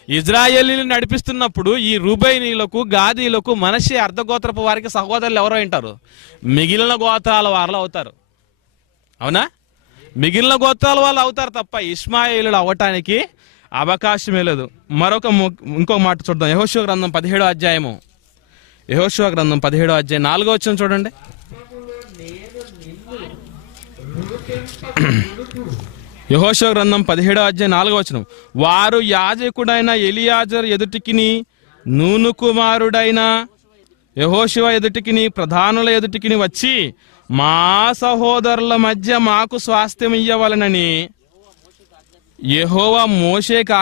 ఇజ్రాయేలీయులను నడిపిస్తున్నప్పుడు ఈ రూబేనీయులకు గాదీయులకు మనషే అర్ధగోత్రపు వారికి సహోదరులు ఎవరో ఉంటారు? మిగిలిన గోత్రాల వారు అవుతారు. అవునా? మిగిలిన గోత్రాల వాళ్ళు అవుతారు తప్ప ఇష్మాయేలీయులు అవ్వటానికి అవకాశమే లేదు. ఇంకో మాట చూద్దాం. యెహోషువ గ్రంథం 17వ అధ్యాయము. యెహోషువ గ్రంథం 17వ అధ్యాయం 4వ వచనం చూడండి. యెహోషువ గ్రంథం 17వ అధ్యాయం 4వ వచనం. వారు యాజకుడైన ఎలియాజరు ఎదుటికిని నూను కుమారుడైన యెహోషువ ఎదుటికిని ప్రధానుల ఎదుటికిని వచ్చి మా సహోదరుల మధ్య మాకు స్వాస్థ్యం ఇయ్యవలనని యెహోవా మోషేకు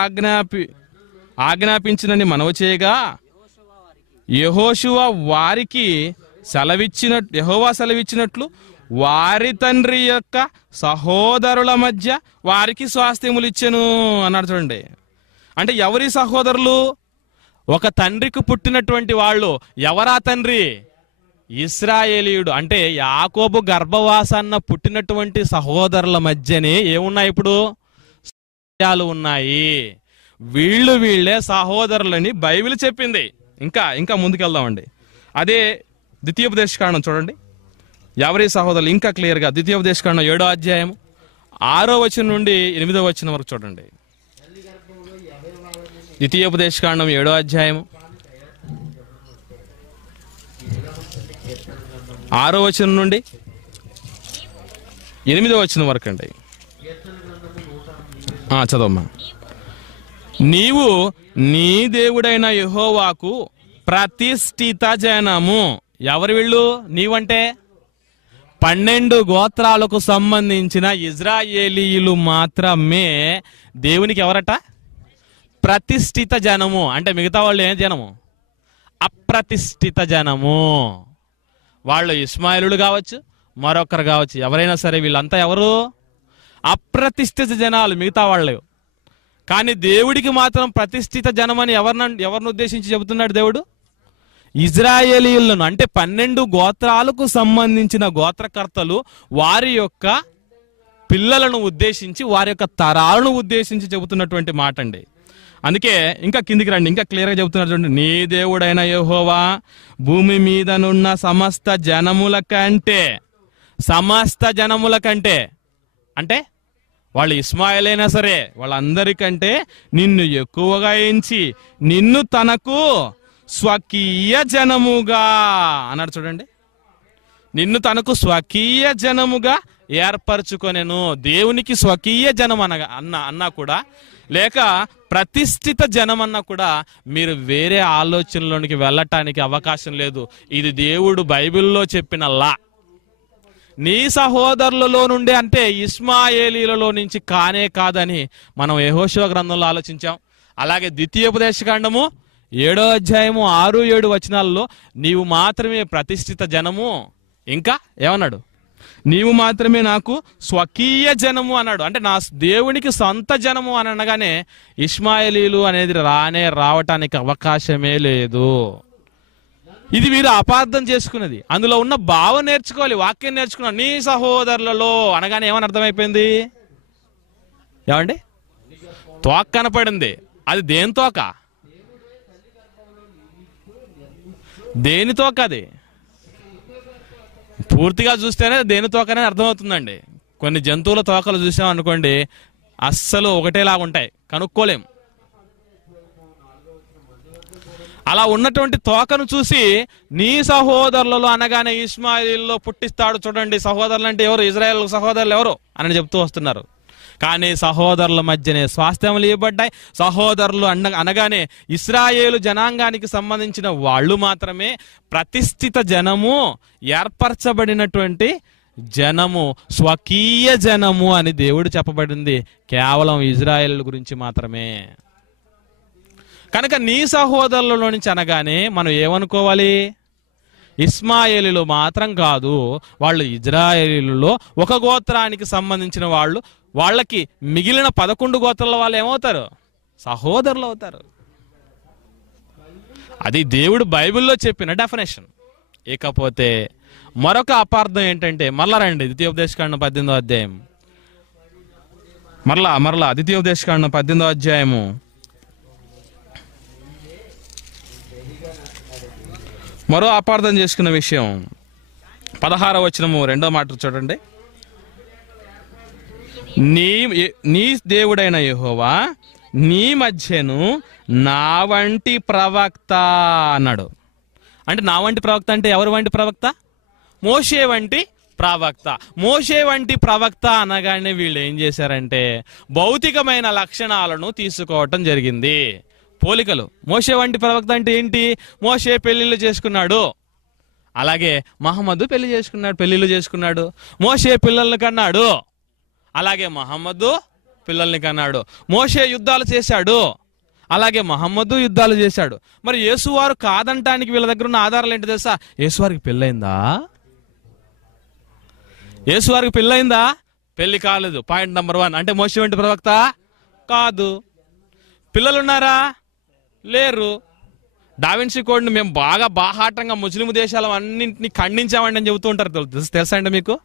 ఆజ్ఞాపించినని మనవి చేయగా యెహోవా సెలవిచ్చినట్లు వారి తండ్రి యొక్క సహోదరుల మధ్య వారికి స్వాస్థ్యములు ఇచ్చెను అన్నాడు చూడండి. అంటే ఎవరి సహోదరులు? ఒక తండ్రికి పుట్టినటువంటి వాళ్ళు. ఎవరా తండ్రి? ఇశ్రాయేలీయుడు. అంటే యాకోబు గర్భవాసాన్న పుట్టినటువంటి సహోదరుల మధ్యనే ఏమున్నాయి? ఇప్పుడు సాక్ష్యాలు ఉన్నాయి. వీళ్ళే సహోదరులని బైబిల్ చెప్పింది. ఇంకా ముందుకెళ్దామండి. అదే ద్వితీయోపదేశకాండం చూడండి. ఎవరి సహోదరులు ఇంకా క్లియర్గా ద్వితీయోపదేశకాండం 7వ అధ్యాయం 6వ వచనం నుండి 8వ వచనం వరకు చూడండి. ద్వితీయోపదేశకాండం 7వ అధ్యాయం 6వ వచనం నుండి 8వ వచనం వరకు అండి. చదవమ్మా. నీవు నీ దేవుడైన యెహోవాకు ప్రతిష్ఠిత జనము. ఎవరు వీళ్ళు? నీవంటే 12 గోత్రాలకు సంబంధించిన ఇజ్రాయేలీయులు మాత్రమే దేవునికి ఎవరట? ప్రతిష్ఠిత జనము. అంటే మిగతా వాళ్ళు ఏం జనము? అప్రతిష్ఠిత జనము. వాళ్ళు ఇష్మాయేలులు కావచ్చు, మరొకరు కావచ్చు, ఎవరైనా సరే వీళ్ళంతా ఎవరు? అప్రతిష్ఠిత జనాలు, మిగతా వాళ్ళు. కానీ దేవుడికి మాత్రం ప్రతిష్ఠిత జనమని ఎవరిని ఉద్దేశించి చెబుతున్నాడు దేవుడు? ఇజ్రాయేలీయులను. అంటే 12 గోత్రాలకు సంబంధించిన గోత్రకర్తలు వారి యొక్క పిల్లలను ఉద్దేశించి, వారి యొక్క తరాలను ఉద్దేశించి చెబుతున్నటువంటి మాట అండి. అందుకే ఇంకా కిందికి రండి, ఇంకా క్లియర్గా చెబుతున్నారు చూడండి. నీ దేవుడైన యెహోవా భూమి మీదనున్న సమస్త జనముల కంటే అంటే వాళ్ళు ఇష్మాయేల్ అయినా సరే వాళ్ళందరికంటే నిన్ను ఎక్కువగా ఎంచి నిన్ను తనకు స్వకీయ జనముగా అన్నాడు చూడండి. నిన్ను తనకు స్వకీయ జనముగా ఏర్పరచుకొనెను. దేవునికి స్వకీయ జనం అన్నా కూడా, లేక ప్రతిష్ఠిత జనం అన్నా కూడా మీరు వేరే ఆలోచనలోనికి వెళ్ళటానికి అవకాశం లేదు. ఇది దేవుడు బైబిల్లో చెప్పిన లా. నీ సహోదరులలో నుండి అంటే ఇష్మాయేలీలలో నుంచి కానే కాదని మనం యెహోషువ గ్రంథంలో ఆలోచించాం. అలాగే ద్వితీయోపదేశకాండము 7వ అధ్యాయము 6-7 వచనాల్లో నీవు మాత్రమే ప్రతిష్ఠిత జనము, ఇంకా ఏమన్నాడు? నీవు మాత్రమే నాకు స్వకీయ జనము అన్నాడు. అంటే నా దేవునికి సొంత జనము అని అనగానే ఇష్మాయేలీలు అనేది రావటానికి అవకాశమే లేదు. ఇది వీరు అపార్థం చేసుకున్నది. అందులో ఉన్న భావం నేర్చుకోవాలి, వాక్యం నేర్చుకున్నాను. నీ సహోదరులలో అనగానే ఏమని అర్థమైపోయింది? ఏమండి? తోక కనపడింది. అది దేని తోక? దేని తోక? అది పూర్తిగా చూస్తేనే దేని తోకనే అర్థమవుతుందండి. కొన్ని జంతువుల తోకలు చూసాం అనుకోండి, అస్సలు ఒకటేలాగా ఉంటాయి, కనుక్కోలేం. అలా ఉన్నటువంటి తోకను చూసి నీ సహోదరులలో అనగానే ఇష్మాయేలీలో పుట్టిస్తాడు చూడండి. సహోదరులు అంటే ఎవరు? ఇజ్రాయేల్ సహోదరులు ఎవరు అని చెప్తూ వస్తున్నారు. కానీ సహోదరుల మధ్యనే స్వాస్థ్యములు ఇవ్వబడ్డాయి. సహోదరులు అనగానే ఇశ్రాయేలు జనాంగానికి సంబంధించిన వాళ్ళు మాత్రమే, ప్రతిష్ఠిత జనము, ఏర్పరచబడినటువంటి జనము, స్వకీయ జనము అని దేవుడు చెప్పబడింది కేవలం ఇజ్రాయేలు గురించి మాత్రమే. కనుక నీ సహోదరులలో నుంచి అనగానే మనం ఏమనుకోవాలి? ఇస్మాయేలీలు మాత్రం కాదు, వాళ్ళు ఇజ్రాయేలీలలో ఒక గోత్రానికి సంబంధించిన వాళ్ళు. వాళ్ళకి మిగిలిన 11 గోత్రాల వాళ్ళు ఏమవుతారు? సహోదరులు అవుతారు. అది దేవుడు బైబిల్లో చెప్పిన డెఫినేషన్. ఇకపోతే మరొక అపార్థం ఏంటంటే, మరలా రండి ద్వితీయోపదేశకాండం 18వ అధ్యాయం, మరలా ద్వితీయోపదేశకాండం 18వ అధ్యాయము 1వ అపార్థం చేసుకున్న విషయం 16వ వచనము 2వ మాట చూడండి. నీ దేవుడైన యెహోవా నీ మధ్యను నా వంటి ప్రవక్త అన్నాడు. అంటే నా వంటి ప్రవక్త అంటే ఎవరి వంటి ప్రవక్త? మోషే వంటి ప్రవక్త. మోషే వంటి ప్రవక్త అనగానే వీళ్ళు ఏం చేశారంటే భౌతికమైన లక్షణాలను తీసుకోవటం జరిగింది. పోలికలు. మోషే వంటి ప్రవక్త అంటే ఏంటి? మోషే పెళ్లిళ్ళు చేసుకున్నాడు, అలాగే మహమ్మద్ పెళ్లిళ్ళు చేసుకున్నాడు. మోషే పిల్లల్ని కన్నాడు, అలాగే మహమ్మద్ పిల్లల్ని కన్నాడు. మోషే యుద్ధాలు చేశాడు, అలాగే మహమ్మద్ యుద్ధాలు చేశాడు. మరి యేసువారు కాదంటానికి వీళ్ళ దగ్గర ఉన్న ఆధారాలు ఏంటి తెలుసా? యేసువారికి పెళ్ళయిందా? యేసువారికి పెళ్ళయిందా? పెళ్లి కాలేదు. Point number 1. అంటే మోషే వంటి ప్రవక్త కాదు. పిల్లలున్నారా? లేరు. డావిన్సీ కోడ్ని మేము బాగా బాహాటంగా ముస్లిం దేశాల అన్నింటినీ ఖండించామండి అని చెబుతూ ఉంటారు. తెలుసా అండి మీకు?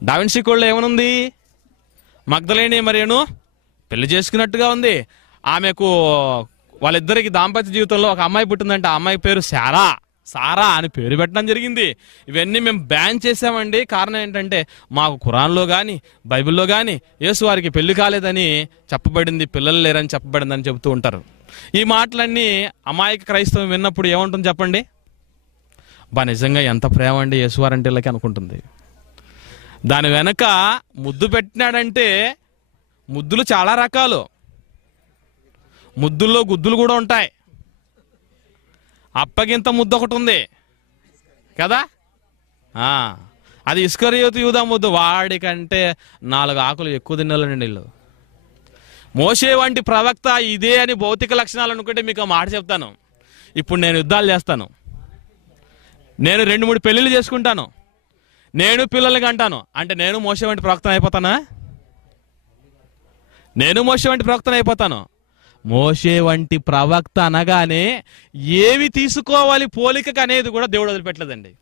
డావిన్సీ కోడ్లో ఏమనుంది? మగ్దలేని మరియను పెళ్లి చేసుకున్నట్టుగా ఉంది. ఆమెకు వాళ్ళిద్దరికి దాంపత్య జీవితంలో ఒక అమ్మాయి పుట్టిందంటే ఆ అమ్మాయి పేరు సారా అని పేరు పెట్టడం జరిగింది. ఇవన్నీ మేము బ్యాన్ చేసామండి. కారణం ఏంటంటే మాకు ఖురాన్లో కానీ బైబిల్లో కానీ యేసు వారికి పెళ్లి కాలేదని చెప్పబడింది, పిల్లలు లేరని చెప్పబడింది అని చెబుతూ ఉంటారు. ఈ మాటలన్నీ అమాయక క్రైస్తవం విన్నప్పుడు ఏముంటుంది చెప్పండి? నిజంగా ఎంత ప్రేమ అండి యేసువారంటే వీళ్ళకి అనుకుంటుంది. దాని వెనక ముద్దు పెట్టినాడంటే ముద్దులు చాలా రకాలు. ముద్దుల్లో గుద్దులు కూడా ఉంటాయి. అప్పగింత ముద్దు ఒకటి ఉంది కదా, అది ఇస్కరియోతు యూదా ముద్దు. వాడికంటే 4 ఆకులు ఎక్కువ తినాలండి వీళ్ళు. మోషే వంటి ప్రవక్త ఇదే అని భౌతిక లక్షణాలు అనుకుంటే మీకు ఆ మాట చెప్తాను. ఇప్పుడు నేను యుద్ధాలు చేస్తాను, నేను 2-3 పెళ్ళిళ్ళు చేసుకుంటాను, నేను పిల్లలకి అంటాను అంటే నేను మోషే వంటి ప్రవక్తను అయిపోతానా? నేను మోషే వంటి ప్రవక్తను అయిపోతాను. మోషే వంటి ప్రవక్త అనగానే ఏవి తీసుకోవాలి పోలికకు అనేది కూడా దేవుడు వదిలిపెట్టలేదండి.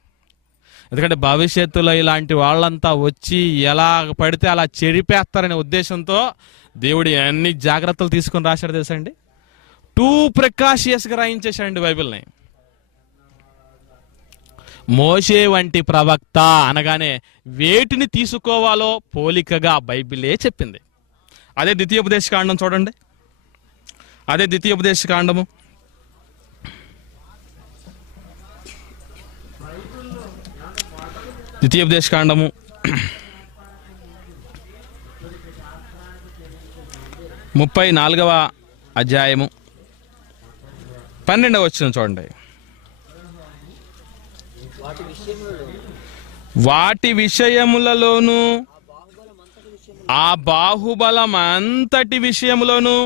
ఎందుకంటే భవిష్యత్తులో ఇలాంటి వాళ్ళంతా వచ్చి ఎలా పడితే అలా చెడిపేస్తారనే ఉద్దేశంతో దేవుడు అన్ని జాగ్రత్తలు తీసుకొని రాశాడు తెలుసా అండి. 2 ప్రికాషియస్గా రాయించేశాడండి బైబిల్ని. మోషే వంటి ప్రవక్త అనగానే వేటిని తీసుకోవాలో పోలికగా బైబిలే చెప్పింది. అదే ద్వితీయోపదేశకాండం చూడండి. అదే ద్వితీయోపదేశకాండము 34వ అధ్యాయము 12వ వచనం చూడండి. వాటి విషయములలోను ఆ బాహుబలం అంతటి విషయములోను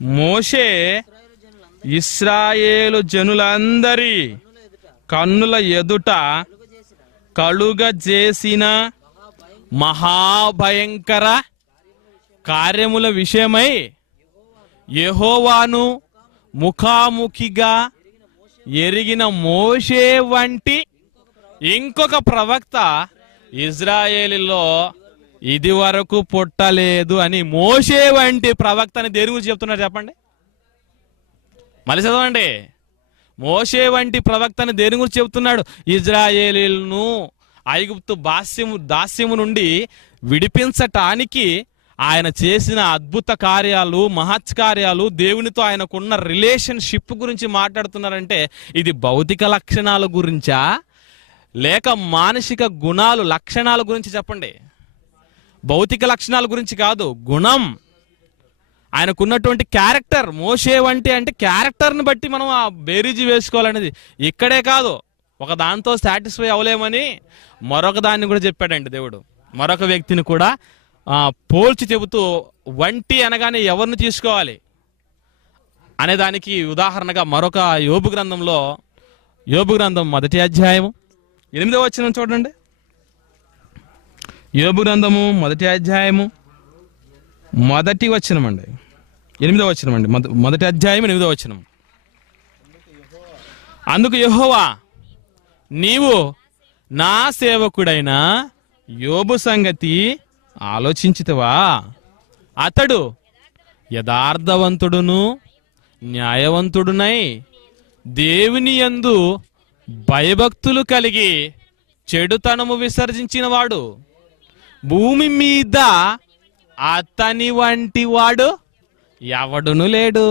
మోషే ఇశ్రాయేలు జనులందరి కన్నుల ఎదుట కలుగజేసిన మహాభయంకర కార్యముల విషయమై యెహోవాను ముఖాముఖిగా ఎరిగిన మోషే వంటి ఇంకొక ప్రవక్త ఇజ్రాయేలులో ఇది వరకు పుట్టలేదు అని మోషే వంటి ప్రవక్తని దేని గురించి చెప్తున్నారు చెప్పండి? మళ్ళీ చదవండి. మోషే వంటి ప్రవక్తని దేని గురించి చెప్తున్నాడు? ఇజ్రాయేలీలను ఐగుప్తు దాస్యము నుండి విడిపించటానికి ఆయన చేసిన అద్భుత కార్యాలు, మహత్కార్యాలు, దేవునితో ఆయనకున్న రిలేషన్షిప్ గురించి మాట్లాడుతున్నారంటే ఇది భౌతిక లక్షణాల గురించా లేక మానసిక గుణాలు లక్షణాల గురించి చెప్పండి? భౌతిక లక్షణాల గురించి కాదు, గుణం, ఆయనకున్నటువంటి క్యారెక్టర్. మోషే అంటే క్యారెక్టర్ని బట్టి మనం ఆ బేరీజు వేసుకోవాలనేది. ఇక్కడే కాదు, ఒక దాంతో సాటిస్ఫై అవ్వలేమని మరొక దాన్ని కూడా చెప్పాడండి దేవుడు. మరొక వ్యక్తిని కూడా పోల్చి చెబుతూ వంటి అనగానే ఎవరిని తీసుకోవాలి అనే దానికి ఉదాహరణగా మరొక యోబు గ్రంథంలో, యోబు గ్రంథం 1వ అధ్యాయము 8వ వచనం చూడండి. యోబు గ్రంథము 1వ అధ్యాయము 1వ వచనం అండి, 8వ వచనం అండి. 1వ అధ్యాయం 8వ వచనం. అందుకు యెహోవా, నీవు నా సేవకుడైన యోబు సంగతి ఆలోచించితివా? అతడు యథార్థవంతుడును న్యాయవంతుడునై దేవుని యందు భయభక్తులు కలిగి చెడుతనము విసర్జించిన వాడు, భూమి మీద అతని వంటి వాడు ఎవడును లేడు.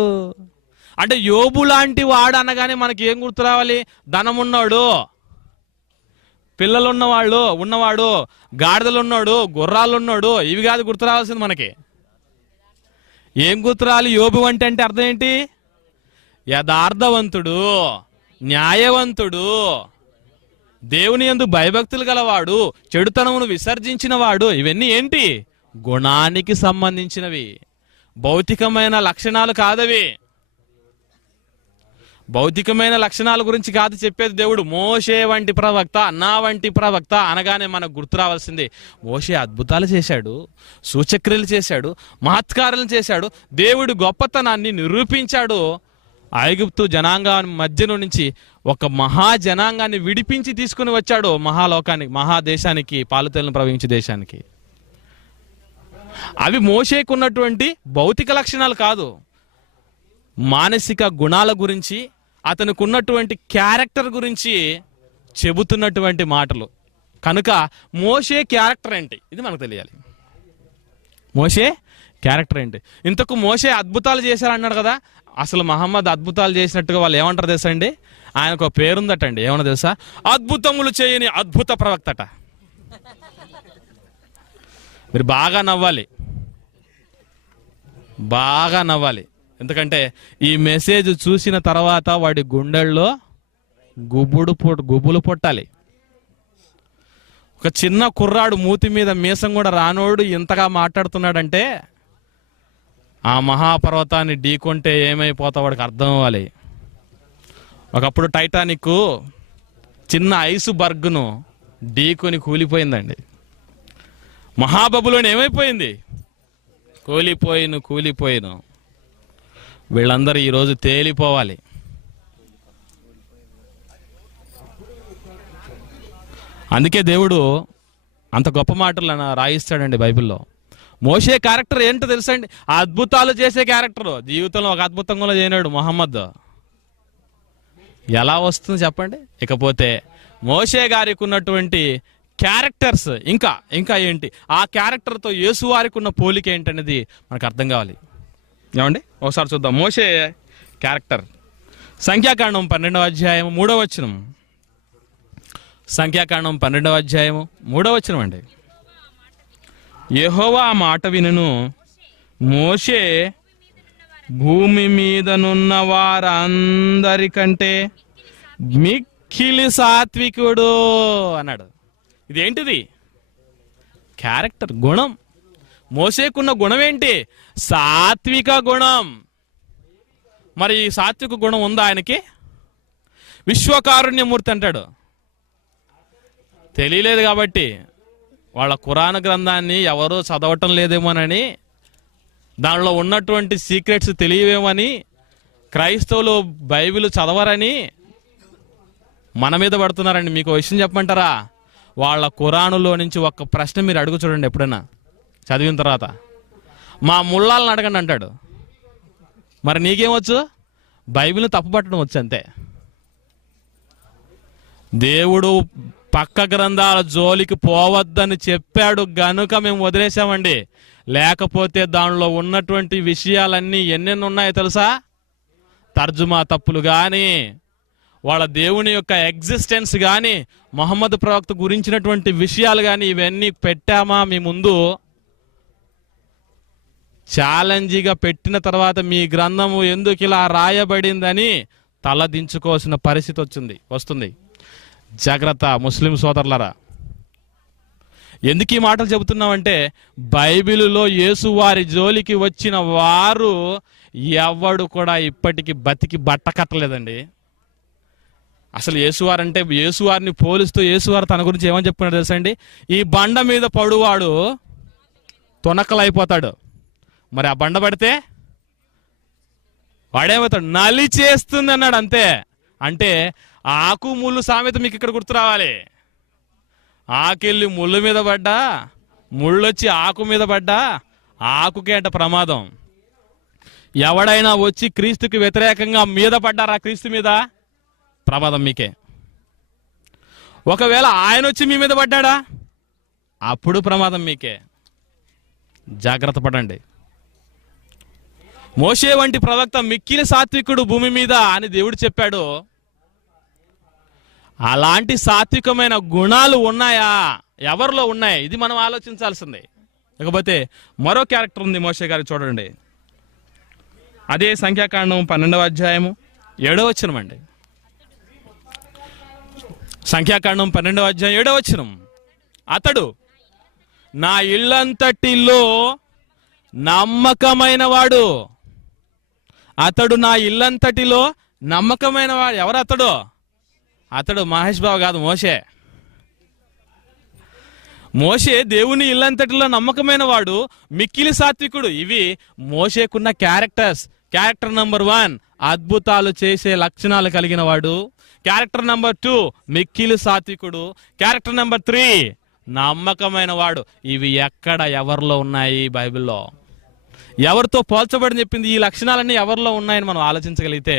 అంటే యోబు లాంటి వాడు అనగానే మనకి ఏం గుర్తు రావాలి? ధనమున్నాడు, ఉన్నవాడు, గాడిదలున్నాడు, గుర్రాలున్నాడు, ఇవి కాదు గుర్తు రావాల్సింది మనకి. ఏం గుర్తు రావాలి? యోబు అంటే అర్థం ఏంటి? యథార్థవంతుడు, న్యాయవంతుడు, దేవుని యందు భయభక్తులు గలవాడు, చెడుతనమును విసర్జించిన వాడు. ఇవన్నీ ఏంటి? గుణానికి సంబంధించినవి, భౌతికమైన లక్షణాలు కాదవి. భౌతికమైన లక్షణాల గురించి కాదు చెప్పేది దేవుడు. మోషే వంటి ప్రవక్త, నా వంటి ప్రవక్త అనగానే మనకు గుర్తు రావాల్సింది, మోషే అద్భుతాలు చేశాడు, సూచక్రియలు చేశాడు, మహత్కారాలు చేశాడు, దేవుడు గొప్పతనాన్ని నిరూపించాడు, ఐగుప్తు జనాంగం మధ్య నుంచి ఒక మహాజనాంగాన్ని విడిపించి తీసుకుని వచ్చాడు మహాలోకానికి, మహాదేశానికి, పాలుతేలను ప్రవహించే దేశానికి. అవి మోషేకున్నటువంటి భౌతిక లక్షణాలు కాదు, మానసిక గుణాల గురించి, అతనికి ఉన్నటువంటి క్యారెక్టర్ గురించి చెబుతున్నటువంటి మాటలు. కనుక మోషే క్యారెక్టర్ ఏంటి ఇది మనకు తెలియాలి. మోషే క్యారెక్టర్ ఏంటి? ఇంతకు మోషే అద్భుతాలు చేశారన్నాడు కదా, అసలు మహమ్మద్ అద్భుతాలు చేసినట్టుగా వాళ్ళు ఏమంటారు తెలుసా అండి? ఆయనకు ఒక పేరుందటండి, ఏమన్నా తెలుసా? అద్భుతములు చేయని అద్భుత ప్రవక్తట. మీరు బాగా నవ్వాలి, బాగా నవ్వాలి. ఎందుకంటే ఈ మెసేజ్ చూసిన తర్వాత వాడి గుండెల్లో గుబులు పొట్టాలి. ఒక చిన్న కుర్రాడు మూతి మీద మీసం కూడా రానోడు ఇంతగా మాట్లాడుతున్నాడంటే ఆ మహాపర్వతాన్ని ఢీకొంటే ఏమైపోతా వాడికి అర్థం అవ్వాలి. ఒకప్పుడు టైటానిక్ చిన్న ఐసు బర్గ్ను ఢీకొని కూలిపోయిందండి. మహాబబులోని ఏమైపోయింది? కూలిపోయిను. వీళ్ళందరూ ఈరోజు తేలిపోవాలి. అందుకే దేవుడు అంత గొప్ప మాటలు రాయిస్తాడండి బైబిల్లో. మోషే క్యారెక్టర్ ఏంటో తెలుసండి? అద్భుతాలు చేసే క్యారెక్టర్. జీవితంలో ఒక అద్భుతం కూడా చేయనాడు మహమ్మద్. ఎలా వస్తుంది చెప్పండి? ఇకపోతే మోషే గారికి ఉన్నటువంటి క్యారెక్టర్స్ ఇంకా ఏంటి? ఆ క్యారెక్టర్తో యేసు వారికి ఉన్న పోలిక ఏంటనేది మనకు అర్థం కావాలి. ఏమండి? ఒకసారి చూద్దాం మోషే క్యారెక్టర్. సంఖ్యాకాండం 12వ అధ్యాయం 3వ వచనం. సంఖ్యాకాండం 12వ అధ్యాయం 3వ వచనం అండి. యెహోవా ఆ మాట వినును, మోషే భూమి మీదనున్న వారందరికంటే మిక్కిలి సాత్వికుడు అన్నాడు. ఇదేంటిది? క్యారెక్టర్, గుణం. మోషేకున్న గుణం ఏంటి? సాత్విక గుణం. మరి ఈ సాత్విక గుణం ఉందా ఆయనకి? విశ్వకారుణ్యమూర్తి అంటాడు. తెలియలేదు కాబట్టి వాళ్ళ ఖురాన్ గ్రంథాన్ని ఎవరూ చదవటం లేదేమోనని, దానిలో ఉన్నటువంటి సీక్రెట్స్ తెలియవేమని, క్రైస్తవులు బైబిల్ చదవరని మన మీద పడుతున్నారండి. మీకు విషయం చెప్పమంటారా? వాళ్ళ ఖురానులో నుంచి ఒక ప్రశ్న మీరు అడుగు చూడండి ఎప్పుడైనా చదివిన తర్వాత. మా ముల్లాలను అడగండి అంటాడు. మరి నీకేమొచ్చు? బైబిల్ని తప్పుపట్టడం వచ్చు అంతే. దేవుడు పక్క గ్రంథాల జోలికి పోవద్దని చెప్పాడు గనుక మేము వదిలేసామండి. లేకపోతే దానిలో ఉన్నటువంటి విషయాలన్నీ ఎన్నెన్ని ఉన్నాయో తెలుసా? తర్జుమా తప్పులు కానీ, వాళ్ళ దేవుని యొక్క ఎగ్జిస్టెన్స్ కానీ, మహమ్మద్ ప్రవక్త గురించినటువంటి విషయాలు కానీ, ఇవన్నీ పెట్టామా మీ ముందు ఛాలెంజ్గా పెట్టిన తర్వాత మీ గ్రంథము ఎందుకు ఇలా రాయబడిందని తలదించుకోవాల్సిన పరిస్థితి వస్తుంది. జాగ్రత్త ముస్లిం సోదరులారా. ఎందుకు ఈ మాటలు చెబుతున్నామంటే, బైబిలులో యేసు వారి జోలికి వచ్చిన వారు ఎవడు కూడా ఇప్పటికీ బతికి బట్ట కట్టలేదండి. అసలు యేసువారంటే, యేసువారిని పోలుస్తూ యేసువారు తన గురించి ఏమని చెప్పుకున్నాడు తెలుసా అండి? ఈ బండ మీద పడువాడు తొనకలైపోతాడు. మరి ఆ బండ పడితే వాడేమవుతాడు? నలి చేస్తుంది అన్నాడు. అంతే. అంటే ఆకు ముళ్ళు సామెత మీకు ఇక్కడ గుర్తు రావాలి. ఆకెళ్ళి ముళ్ళు మీద పడ్డా, ముళ్ళొచ్చి ఆకు మీద పడ్డా ఆకుకే అంట ప్రమాదం. ఎవడైనా వచ్చి క్రీస్తుకి వ్యతిరేకంగా మీద పడ్డారా క్రీస్తు మీద, ప్రమాదం మీకే. ఒకవేళ ఆయన వచ్చి మీ మీద పడ్డాడా, అప్పుడు ప్రమాదం మీకే. జాగ్రత్త పడండి. మోషే వంటి ప్రవక్త మిక్కిలి సాత్వికుడు భూమి మీద అని దేవుడు చెప్పాడు. అలాంటి సాత్వికమైన గుణాలు ఉన్నాయా, ఎవరిలో ఉన్నాయి? ఇది మనం ఆలోచించాల్సిందే. ఇకపోతే మరో క్యారెక్టర్ ఉంది మోషే గారికి, చూడండి. అదే సంఖ్యాకాండం 12వ అధ్యాయము 7వ వచనం అండి. సంఖ్యాకాండం 12వ అధ్యాయం 7వ వచనం. అతడు నా ఇల్లంతటిలో నమ్మకమైన వాడు. అతడు నా ఇల్లంతటిలో నమ్మకమైన వాడు. ఎవరు అతడు? అతడు మహేష్ బాబు కాదు, మోషే. మోషే దేవుని ఇల్లంతటిలో నమ్మకమైన వాడు, మిక్కిలి సాత్వికుడు. ఇవి మోషేకున్న క్యారెక్టర్స్. క్యారెక్టర్ నెంబర్ 1 అద్భుతాలు చేసే లక్షణాలు కలిగిన వాడు. క్యారెక్టర్ నెంబర్ 2 మిక్కిలి సాత్వికుడు. క్యారెక్టర్ నెంబర్ 3 నమ్మకమైన వాడు. ఇవి ఎక్కడ ఎవరిలో ఉన్నాయి? బైబిల్లో ఎవరితో పోల్చబడి చెప్పింది? ఈ లక్షణాలన్నీ ఎవరిలో ఉన్నాయని మనం ఆలోచించగలిగితే,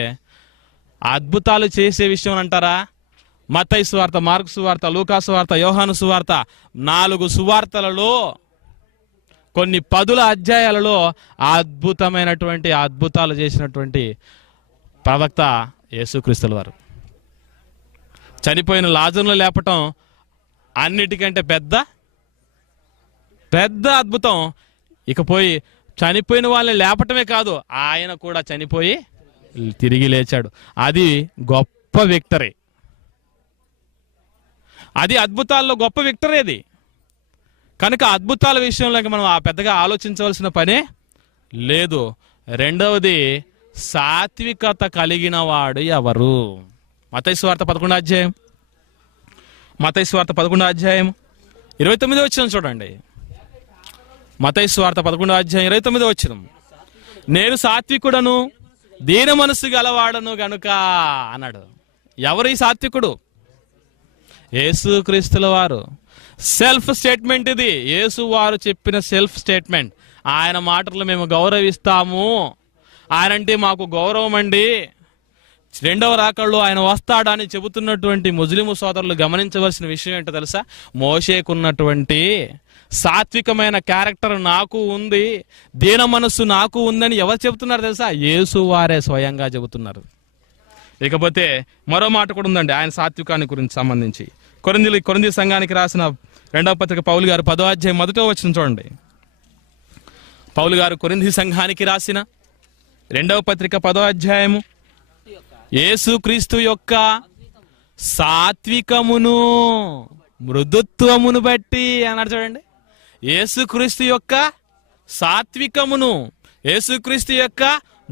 అద్భుతాలు చేసే విషయం అంటారా? మత్తయి సువార్త, మార్కు సువార్త, లూకా సువార్త, యోహాను సువార్త, 4 సువార్తలలో కొన్ని 10 అధ్యాయాలలో అద్భుతమైనటువంటి అద్భుతాలు చేసినటువంటి ప్రవక్త యేసుక్రీస్తుల వారు. చనిపోయిన లాజరును లేపటం అన్నిటికంటే పెద్ద అద్భుతం. ఇకపోయి చనిపోయిన వాళ్ళని లేపటమే కాదు, ఆయన కూడా చనిపోయి తిరిగి లేచాడు. అది గొప్ప విక్టరీ. అది అద్భుతాల్లో గొప్ప విక్టరీ అది. కనుక అద్భుతాల విషయంలో మనం పెద్దగా ఆలోచించవలసిన పనే లేదు. రెండవది, సాత్వికత కలిగిన వాడు ఎవరు? మత్తయి సువార్త 11వ అధ్యాయం, మత్తయి సువార్త 11వ అధ్యాయం 29వ వచనం చూడండి. మత్తయి సువార్త 11వ అధ్యాయం 29వ వచనం. నేను సాత్వికుడను, దీన మనస్సు గలవాడను గనుక అన్నాడు. ఎవరు ఈ సాత్వికుడు? యేసుక్రీస్తుల వారు. సెల్ఫ్ స్టేట్మెంట్ ఇది. యేసు వారు చెప్పిన సెల్ఫ్ స్టేట్మెంట్. ఆయన మాటలు మేము గౌరవిస్తాము, ఆయనంటే మాకు గౌరవం అండి. రెండవ రాకడలో ఆయన వస్తాడని చెబుతున్నటువంటి ముస్లిం సోదరులు గమనించవలసిన విషయం ఏంటో తెలుసా? మోషేకున్నటువంటి సాత్వికమైన క్యారెక్టర్ నాకు ఉంది, దీన మనస్సు నాకు ఉందని ఎవరు చెబుతున్నారు తెలుసా? యేసు వారే స్వయంగా చెబుతున్నారు. ఇకపోతే మరో మాట కూడా ఉందండి ఆయన సాత్వికాన్ని గురించి సంబంధించి. కొరింథీ సంఘానికి రాసిన 2వ పత్రిక పౌలు గారు 10వ అధ్యాయం 1వ వచనం చూడండి. పౌలు గారు కొరింథీ సంఘానికి రాసిన 2వ పత్రిక 10వ అధ్యాయము, యేసుక్రీస్తు యొక్క సాత్వికమును మృదుత్వమును బట్టి అన్నాడు. చూడండి, యేసుక్రీస్తు యొక్క సాత్వికమును, యేసుక్రీస్తు యొక్క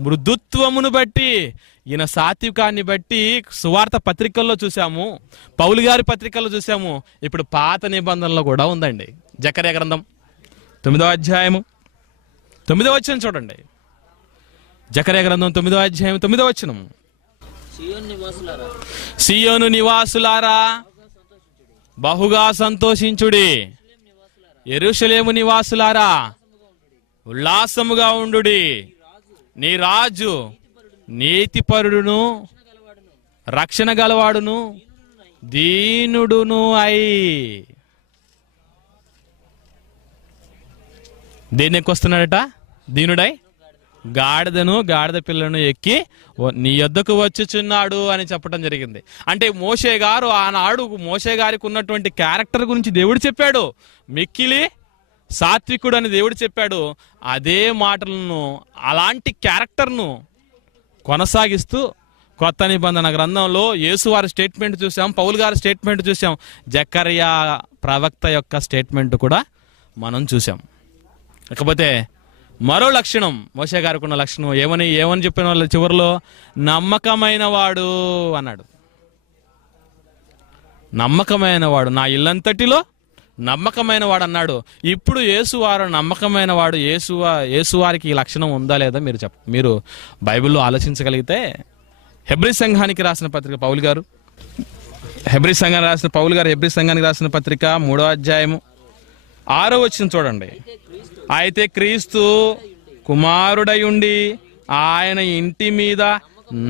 మృదుత్వమును బట్టి. ఈయన సాత్వికాన్ని బట్టి సువార్త పత్రికల్లో చూసాము, పౌలు గారి పత్రికల్లో చూసాము, ఇప్పుడు పాత నిబంధనలో కూడా ఉందండి. జకర్యా గ్రంథం 9వ అధ్యాయము 9వ వచనం చూడండి. జకర్యా గ్రంథం 9వ అధ్యాయం 9వ వచనం. సియోను నివాసులారా బహుగా సంతోషించుడి, యెరూషలేము నివాసులారా ఉల్లాసముగా ఉండుడి. నీ రాజు నీతిపరుడును రక్షణ గలవాడును దీనుడును అయి. దేన్ని ఎక్కొస్తున్నాడట? దీనుడై గాడిదను గాడిద పిల్లను ఎక్కి నీ యొద్దకు వచ్చుచున్నాడు అని చెప్పడం జరిగింది. అంటే మోషే గారు ఆనాడు మోషే గారికి ఉన్నటువంటి క్యారెక్టర్ గురించి దేవుడు చెప్పాడు. మిక్కిలి సాత్వికుడు అని దేవుడు చెప్పాడు. అదే మాటలను, అలాంటి క్యారెక్టర్ను కొనసాగిస్తూ కొత్త నిబంధన గ్రంథంలో యేసువారి స్టేట్మెంట్ చూసాం, పౌలు గారి స్టేట్మెంట్ చూసాం, జకర్యా ప్రవక్త యొక్క స్టేట్మెంట్ కూడా మనం చూసాం. ఇకపోతే మరో లక్షణం, మోషే గారికి ఉన్న లక్షణం ఏమని చెప్పిన వాళ్ళు చివరిలో, నమ్మకమైన వాడు అన్నాడు. నమ్మకమైన వాడు, నా ఇల్లంతటిలో నమ్మకమైన వాడు అన్నాడు. ఇప్పుడు యేసువారు నమ్మకమైన వాడు. యేసువారికి ఈ లక్షణం ఉందా లేదా మీరు బైబిల్లో ఆలోచించగలిగితే, హెబ్రీ సంఘానికి రాసిన పత్రిక పౌలు గారు హెబ్రీ సంఘానికి రాసిన పత్రిక 3వ అధ్యాయము 6వ వచనం చూడండి. అయితే క్రీస్తు కుమారుడై ఉండి ఆయన ఇంటి మీద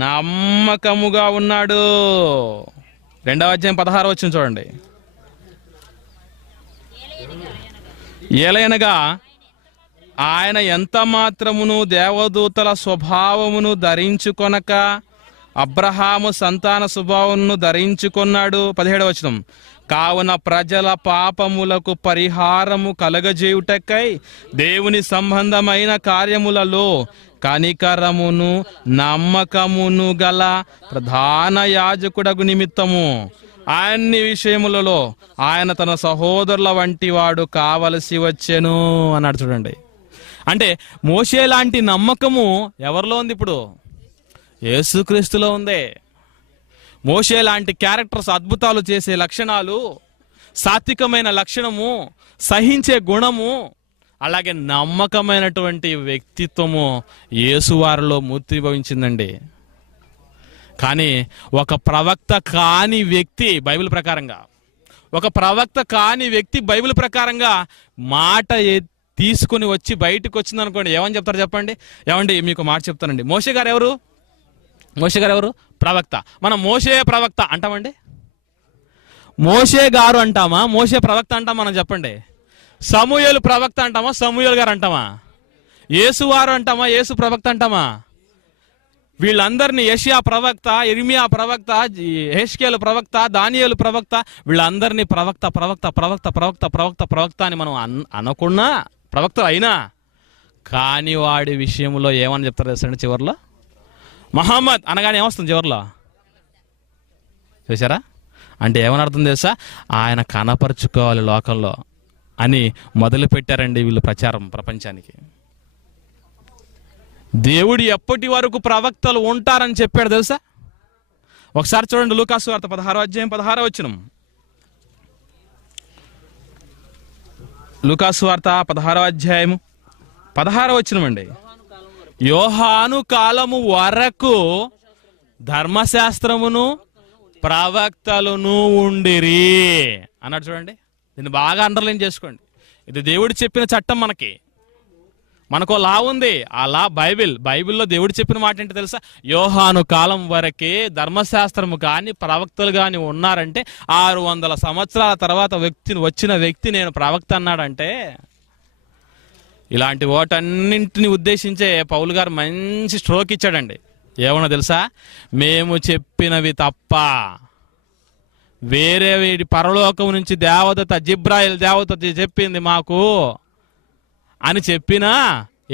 నమ్మకముగా ఉన్నాడు. 2వ అధ్యాయం 16వ వచనం చూడండి. ఏలయనగా ఆయన ఎంత మాత్రమును దేవదూతల స్వభావమును ధరించుకొనక అబ్రహాము సంతాన స్వభావమును ధరించుకున్నాడు. 17వ వచనం. కావున ప్రజల పాపములకు పరిహారము కలగజేయుటకై దేవుని సంబంధమైన కార్యములలో కనికరమును నమ్మకమును గల ప్రధాన యాజకుడగు నిమిత్తము అన్ని విషయములలో ఆయన తన సహోదరుల వంటి వాడు కావలసి వచ్చెను అన్నాడు. చూడండి, అంటే మోషే లాంటి నమ్మకము ఎవరిలో ఉంది? ఇప్పుడు యేసుక్రీస్తులో ఉంది. మోషే లాంటి క్యారెక్టర్స్, అద్భుతాలు చేసే లక్షణాలు, సాత్వికమైన లక్షణము, సహించే గుణము, అలాగే నమ్మకమైనటువంటి వ్యక్తిత్వము యేసువారిలో మూర్తిభవించిందండి. కానీ ఒక ప్రవక్త కాని వ్యక్తి బైబిల్ ప్రకారంగా మాట తీసుకుని వచ్చి బయటకు వచ్చింది అనుకోండి, ఏమని చెప్తారు చెప్పండి? ఏమండి, మీకు మాట చెప్తానండి. మోషే గారు ఎవరు? ప్రవక్త. మనం మోషే ప్రవక్త అంటామండి? మోషే గారు అంటామా? మోషే ప్రవక్త అంటామా? మనం చెప్పండి. సమూయేలు ప్రవక్త అంటామా? సమూయేలు గారు అంటామా? యేసువారు అంటామా? యేసు ప్రవక్త అంటామా? వీళ్ళందరినీ యెషయా ప్రవక్త, ఇర్మియా ప్రవక్త, యెహెజ్కేలు ప్రవక్త, దానియేలు ప్రవక్త, వీళ్ళందరినీ ప్రవక్త అని మనం అనకున్నా, ప్రవక్తలు అయినా కాని వాడి విషయంలో ఏమని చెప్తారు తెలుసండి? చివరిలో మహమ్మద్ అనగానే ఏమొస్తుంది చివరిలో? చూసారా? అంటే ఏమని అర్థం తెలుసా? ఆయన కనపరుచుకోవాలి లోకంలో అని మొదలు పెట్టారండి వీళ్ళు ప్రచారం ప్రపంచానికి. దేవుడు ఎప్పటి వరకు ప్రవక్తలు ఉంటారని చెప్పాడు తెలుసా? ఒకసారి చూడండి, లూకాసు వార్త 16వ అధ్యాయం 16వ వచనం. లూకాసు వార్త 16వ అధ్యాయం 16వ వచనం అండి. యోహాను కాలము వరకు ధర్మశాస్త్రమును ప్రవక్తలను ఉండిరి అన్నాడు. చూడండి, దీన్ని బాగా అండర్లైన్ చేసుకోండి. ఇది దేవుడు చెప్పిన చట్టం. మనకో లా ఉంది. ఆ లా బైబిల్లో దేవుడు చెప్పిన మాట ఏంటి తెలుసా? యోహాను కాలం వరకే ధర్మశాస్త్రము కానీ ప్రవక్తలు కానీ ఉన్నారంటే 600 సంవత్సరాల తర్వాత వచ్చిన వ్యక్తి నేను ప్రవక్త అన్నాడంటే, ఇలాంటి వాటన్నింటిని ఉద్దేశించే పౌలు గారు మంచి స్ట్రోక్ ఇచ్చాడండి. ఏమన్నా తెలుసా? మేము చెప్పినవి తప్ప వేరే వీడి పరలోకం నుంచి జిబ్రాయిల్ దేవత చెప్పింది మాకు అని చెప్పినా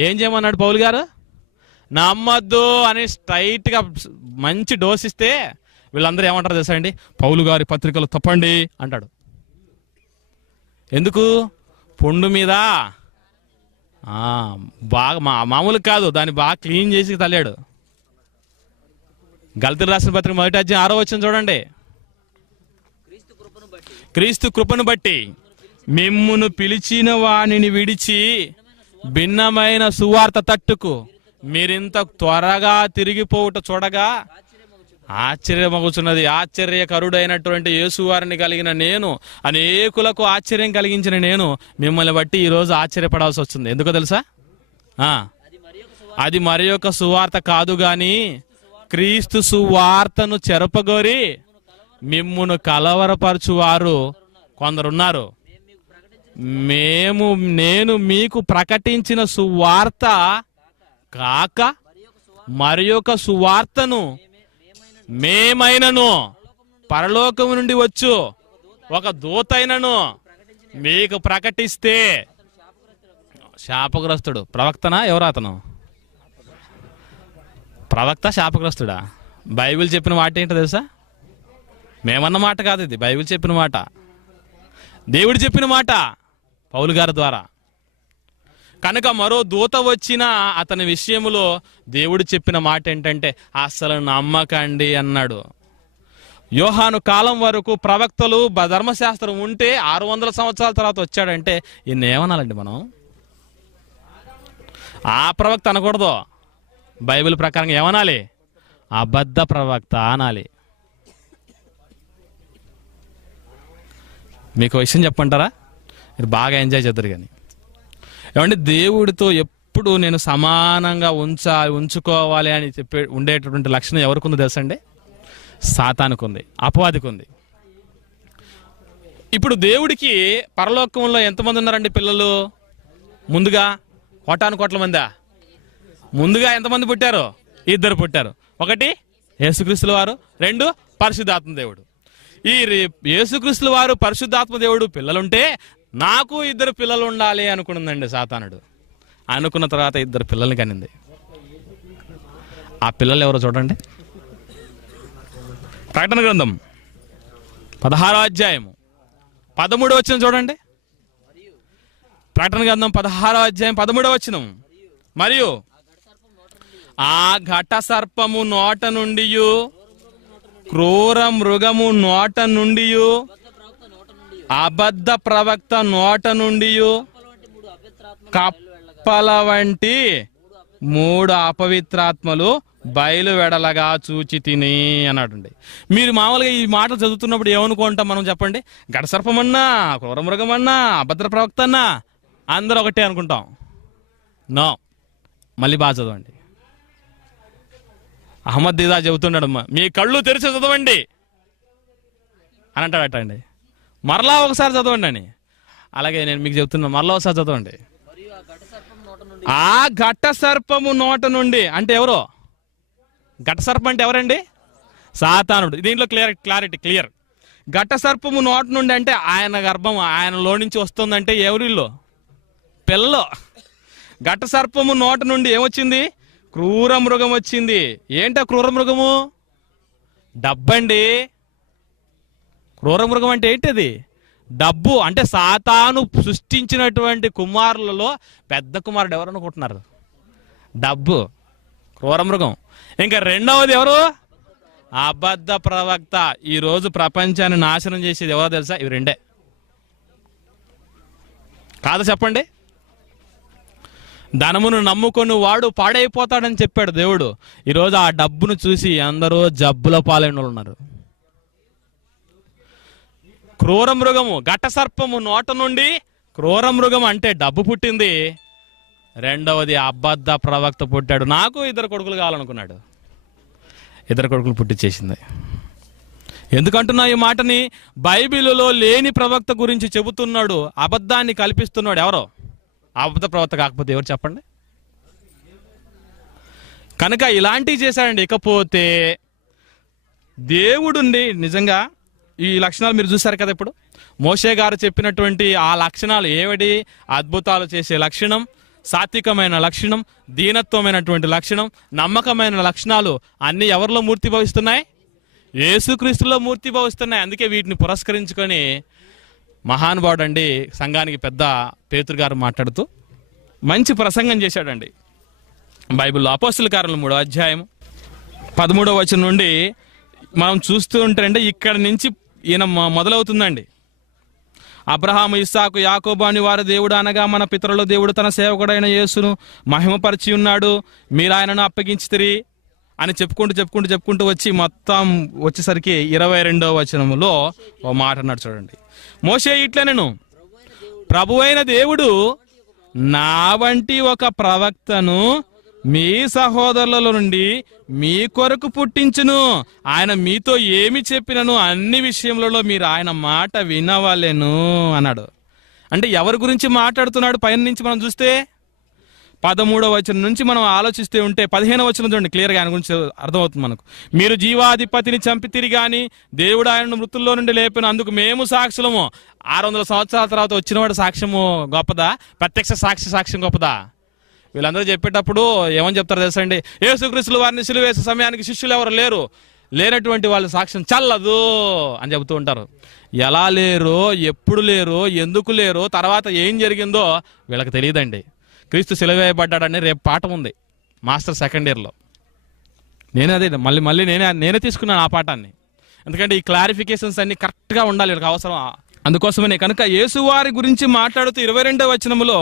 ఏం చేయమన్నాడు పౌలు గారు? నమ్మద్దు అని స్ట్రైట్గా మంచి డోస్ ఇస్తే వీళ్ళందరూ ఏమంటారు తెలుసా అండి? పౌలు గారి పత్రికలు తప్పండి అంటాడు. ఎందుకు? పుండు మీద బాగా మామూలు కాదు, దాన్ని బాగా క్లీన్ చేసి తల్లాడు. గలతీయులకు రాసిన పత్రిక 1వ అధ్యాయం 6వ వచనం చూడండి. క్రీస్తు కృపను బట్టి మిమ్మును పిలిచిన వానిని విడిచి భిన్నమైన సువార్త తట్టుకు మీరింత త్వరగా తిరిగిపోవుట చూడగా ఆశ్చర్యమగుచున్నది. ఆశ్చర్యకరుడైనటువంటి యేసువారిని కలిగిన నేను, అనేకులకు ఆశ్చర్యం కలిగించిన నేను మిమ్మల్ని బట్టి ఈరోజు ఆశ్చర్యపడాల్సి వస్తుంది. ఎందుకో తెలుసా? అది మరి యొక్క సువార్త కాదు గాని క్రీస్తు సువార్తను చెరపగోరి మిమ్మును కలవరపరచువారు కొందరున్నారు. నేను మీకు ప్రకటించిన సువార్త కాక మరి యొక్క సువార్తను మేమైనను పరలోకము నుండి వచ్చు ఒక దూతైనను మీకు ప్రకటిస్తే శాపగ్రస్తుడు. ప్రవక్తనా? ఎవరు అతను? ప్రవక్త శాపగ్రస్తుడా? బైబిల్ చెప్పిన మాట ఏంటో తెలుసా? మేమన్న మాట కాదు, ఇది బైబిల్ చెప్పిన మాట, దేవుడు చెప్పిన మాట పౌలు గారి ద్వారా. కనుక మరో దూత వచ్చిన అతని విషయంలో దేవుడు చెప్పిన మాట ఏంటంటే అసలు నమ్మకండి అన్నాడు. యోహాను కాలం వరకు ప్రవక్తలు ధర్మశాస్త్రం ఉంటే 600 సంవత్సరాల తర్వాత వచ్చాడంటే ఈయన ఏమనాలండి మనం? ఆ ప్రవక్త అనకూడదు, బైబిల్ ప్రకారం ఏమనాలి? అబద్ధ ప్రవక్త అనాలి. మీకు విషయం చెప్పంటారా? మీరు బాగా ఎంజాయ్ చేద్దరు. కానీ ఏమంటే దేవుడితో ఎప్పుడు నేను సమానంగా ఉంచుకోవాలి అని చెప్పి ఉండేటటువంటి లక్షణం ఎవరికి ఉందో తెలుసండి? సాతానుకు ఉంది, అపవాదికి ఉంది. ఇప్పుడు దేవుడికి పరలోకంలో ఎంతమంది ఉన్నారండి పిల్లలు? ముందుగా 1,000,000 మందా? ముందుగా ఎంతమంది పుట్టారు? 2 పుట్టారు. 1 యేసుక్రీస్తుల వారు, 2 పరిశుద్ధాత్మ దేవుడు. ఈ యేసుక్రీస్తుల వారు పరిశుద్ధాత్మ దేవుడు పిల్లలుంటే నాకు 2 పిల్లలు ఉండాలి అనుకున్నదండి సాతానుడు. అనుకున్న తర్వాత 2 పిల్లల్ని కనింది. ఆ పిల్లలు ఎవరో చూడండి. ప్రకటన గ్రంథం 16వ అధ్యాయము 13వ వచనం చూడండి. ప్రకటన గ్రంథం 16వ అధ్యాయం 13వ వచనం. మరియు ఆ ఘట సర్పము నోట నుండి, క్రూర మృగము నోట నుండి, అబద్ధ ప్రవక్త నోట నుండి కప్పల వంటి 3 అపవిత్రాత్మలు బయలు వెడలగా చూచి తిని అన్నాడండి. మీరు మామూలుగా ఈ మాటలు చదువుతున్నప్పుడు ఏమనుకుంటాం మనం చెప్పండి? ఘట సర్పమన్నా, క్రూర మృగమన్నా, అభద్ర ప్రవక్త అన్నా అందరూ ఒకటే అనుకుంటాం. నో, మళ్ళీ బాగా చదవండి. అహ్మద్ దీదా చెబుతున్నాడమ్మా, మీ కళ్ళు తెరిచి చదవండి అని అంటాడట అండి. మరలా ఒకసారి చదవండి అని. అలాగే నేను మీకు చెబుతున్నా, మరలా ఒకసారి చదవండి. ఆ ఘట సర్పము నోట నుండి అంటే ఎవరు? ఘట సర్పం అంటే ఎవరండి? సాతానుడు. దీంట్లో క్లియర్. ఘట సర్పము నోట నుండి అంటే ఆయన గర్భం, ఆయనలో నుంచి వస్తుందంటే ఎవరిలో? పిల్లలో. ఘట సర్పము నోట నుండి ఏమొచ్చింది? క్రూర మృగం వచ్చింది. ఏంటా క్రూర మృగము? డబ్బండి. క్రూర మృగం అంటే ఏంటది? డబ్బు. అంటే సాతాను సృష్టించినటువంటి కుమారులలో పెద్ద కుమారుడు ఎవరు అనుకుంటున్నారు? డబ్బు, క్రూర మృగం. ఇంకా రెండవది ఎవరు? అబద్ధ ప్రవక్త. ఈరోజు ప్రపంచాన్ని నాశనం చేసేది ఎవరో తెలుసా? ఇవి రెండే. కాదు చెప్పండి. ధనమును నమ్ముకొని వాడు పాడైపోతాడని చెప్పాడు దేవుడు. ఈరోజు ఆ డబ్బును చూసి అందరూ జబ్బుల పాలైన వాళ్ళు ఉన్నారు. క్రూర మృగము, ఘట సర్పము నోట నుండి క్రూర మృగం అంటే డబ్బు పుట్టింది. రెండవది అబద్ధ ప్రవక్త పుట్టాడు. నాకు 2 కొడుకులు కావాలనుకున్నాడు. 2 కొడుకులు పుట్టించేసింది. ఎందుకంటున్నా ఈ మాటని? బైబిలులో లేని ప్రవక్త గురించి చెబుతున్నాడు, అబద్ధాన్ని కల్పిస్తున్నాడు. ఎవరో అబద్ధ ప్రవక్త కాకపోతే ఎవరు చెప్పండి? కనుక ఇలాంటివి చేశాడండి. ఇకపోతే దేవుడుండి నిజంగా ఈ లక్షణాలు మీరు చూశారు కదా. ఇప్పుడు మోషే గారు చెప్పినటువంటి ఆ లక్షణాలు ఏమిటి? అద్భుతాలు చేసే లక్షణం, సాత్వికమైన లక్షణం, దీనత్వమైనటువంటి లక్షణం, నమ్మకమైన లక్షణాలు అన్ని ఎవరిలో మూర్తిభవిస్తున్నాయి? యేసుక్రీస్తులో మూర్తిభవిస్తున్నాయి. అందుకే వీటిని పురస్కరించుకొని మహానుభావుడు అండి సంఘానికి పెద్ద పేతురు గారు మాట్లాడుతూ మంచి ప్రసంగం చేశాడండి. బైబిల్లో అపోస్తలుల కార్యములు 3వ అధ్యాయం 13వ వచనం నుండి మనం చూస్తూ ఉంటే ఇక్కడ నుంచి ఈయన మొదలవుతుందండి. అబ్రహాము, ఇస్సాకు, యాకోబు అని వారి దేవుడు అనగా మన పితరుల దేవుడు తన సేవకుడైన యేసును మహిమపరిచి ఉన్నాడు. మీరు ఆయనను అప్పగించితిరి అని చెప్పుకుంటూ వచ్చి మొత్తం వచ్చేసరికి 22వ వచనములో ఓ మాట అన్నాడు చూడండి. మోషే ఇట్లనెను, ప్రభువైన దేవుడు నా వంటి ఒక ప్రవక్తను మీ సహోదరుల నుండి మీ కొరకు పుట్టించును. ఆయన మీతో ఏమి చెప్పినను అన్ని విషయములలో మీరు ఆయన మాట వినవలెను అన్నాడు. అంటే ఎవరి గురించి మాట్లాడుతున్నాడు? పైన నుంచి మనం చూస్తే 13వ వచనం నుంచి మనం ఆలోచిస్తే ఉంటే 15వ వచనం చూడండి, క్లియర్గా ఆయన గురించి అర్థమవుతుంది మనకు. మీరు జీవాధిపతిని చంపితిరి గాని దేవుడు ఆయనను మృతుల్లో నుండి లేపిన అందుకు మేము సాక్షులము. 600 సంవత్సరాల తర్వాత వచ్చినవాడు సాక్ష్యము గొప్పదా? ప్రత్యక్ష సాక్ష్యం గొప్పదా? వీళ్ళందరూ చెప్పేటప్పుడు ఏమని చెప్తారు తెలుసా అండి? యేసుక్రీస్తు వారిని సిలువ వేసే సమయానికి శిష్యులు ఎవరు లేరు, లేనటువంటి వాళ్ళ సాక్ష్యం చల్లదు అని చెబుతూ ఉంటారు. ఎలా లేరు, ఎప్పుడు లేరు, ఎందుకు లేరు, తర్వాత ఏం జరిగిందో వీళ్ళకి తెలియదండి. క్రీస్తు సిలువ వేయబడ్డాడని రేపు పాఠం ఉంది మాస్టర్ సెకండ్ ఇయర్లో. మళ్ళీ నేనే తీసుకున్నాను ఆ పాఠాన్ని. ఎందుకంటే ఈ క్లారిఫికేషన్స్ అన్ని కరెక్ట్గా ఉండాలి, వీళ్ళకి అవసరం. అందుకోసమనే కనుక యేసువారి గురించి మాట్లాడుతూ 22వ వచనములో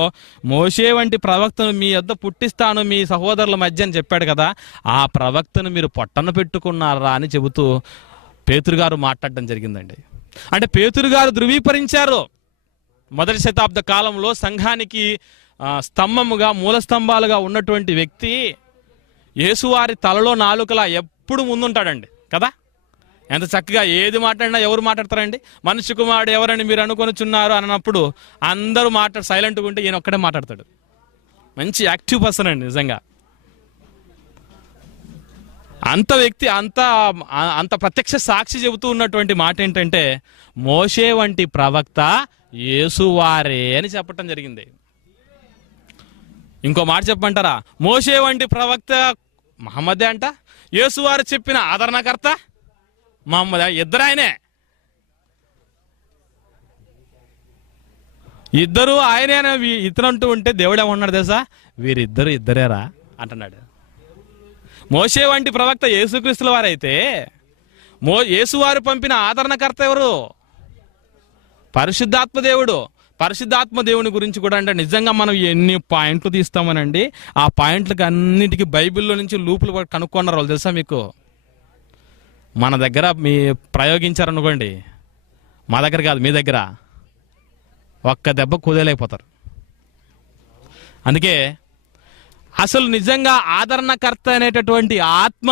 మోషే వంటి ప్రవక్తను మీ యొద్ద పుట్టిస్తాను మీ సహోదరుల మధ్య అని చెప్పాడు కదా. ఆ ప్రవక్తను మీరు పొట్టన పెట్టుకున్నారా అని చెబుతూ పేతురు గారు మాట్లాడడం జరిగిందండి. అంటే పేతురు గారు ధృవీకరించారు. మొదటి శతాబ్ద కాలంలో సంఘానికి స్తంభముగా, మూల స్తంభాలుగా ఉన్నటువంటి వ్యక్తి యేసువారి తలలో నాలుకలా ఎప్పుడు ముందుంటాడండి కదా. ఎంత చక్కగా ఏది మాట్లాడినా ఎవరు మాట్లాడతారండి? మనిషి కుమారుడు ఎవరని మీరు అనుకొనిచున్నారు అన్నప్పుడు అందరూ సైలెంట్గా ఉంటే ఈయన ఒక్కడే మాట్లాడతాడు. మంచి యాక్టివ్ పర్సన్ అండి నిజంగా. అంత వ్యక్తి అంత ప్రత్యక్ష సాక్షి చెబుతూ ఉన్నటువంటి మాట ఏంటంటే మోషే వంటి ప్రవక్త యేసువారే అని చెప్పటం జరిగింది. ఇంకో మాట చెప్పమంటారా? మోషే వంటి ప్రవక్త మహమ్మదే అంట, యేసువారు చెప్పిన ఆదరణకర్త మహమ్మద్, ఇద్దరు ఆయనే, ఇద్దరు ఆయనే అని ఇతనంటూ ఉంటే దేవుడు ఏమన్నాడు తెలుసా? వీరిద్దరు ఇద్దరేరా అంటున్నాడు. మోషే వంటి ప్రవక్త యేసుక్రీస్తుల వారైతే యేసువారు పంపిన ఆదరణకర్త ఎవరు? పరిశుద్ధాత్మ దేవుడు. పరిశుద్ధాత్మ దేవుని గురించి కూడా అంటే నిజంగా మనం ఎన్ని పాయింట్లు తీస్తామనండి, ఆ పాయింట్లకి అన్నిటికీ బైబిల్లో నుంచి లూపులు కనుక్కున్నారు వాళ్ళు తెలుసా మీకు? మన దగ్గర మీ ప్రయోగించారనుకోండి, మా దగ్గర కాదు మీ దగ్గర, ఒక్క దెబ్బ కుదేలేకపోతారు. అందుకే అసలు నిజంగా ఆదరణకర్త అనేటటువంటి ఆత్మ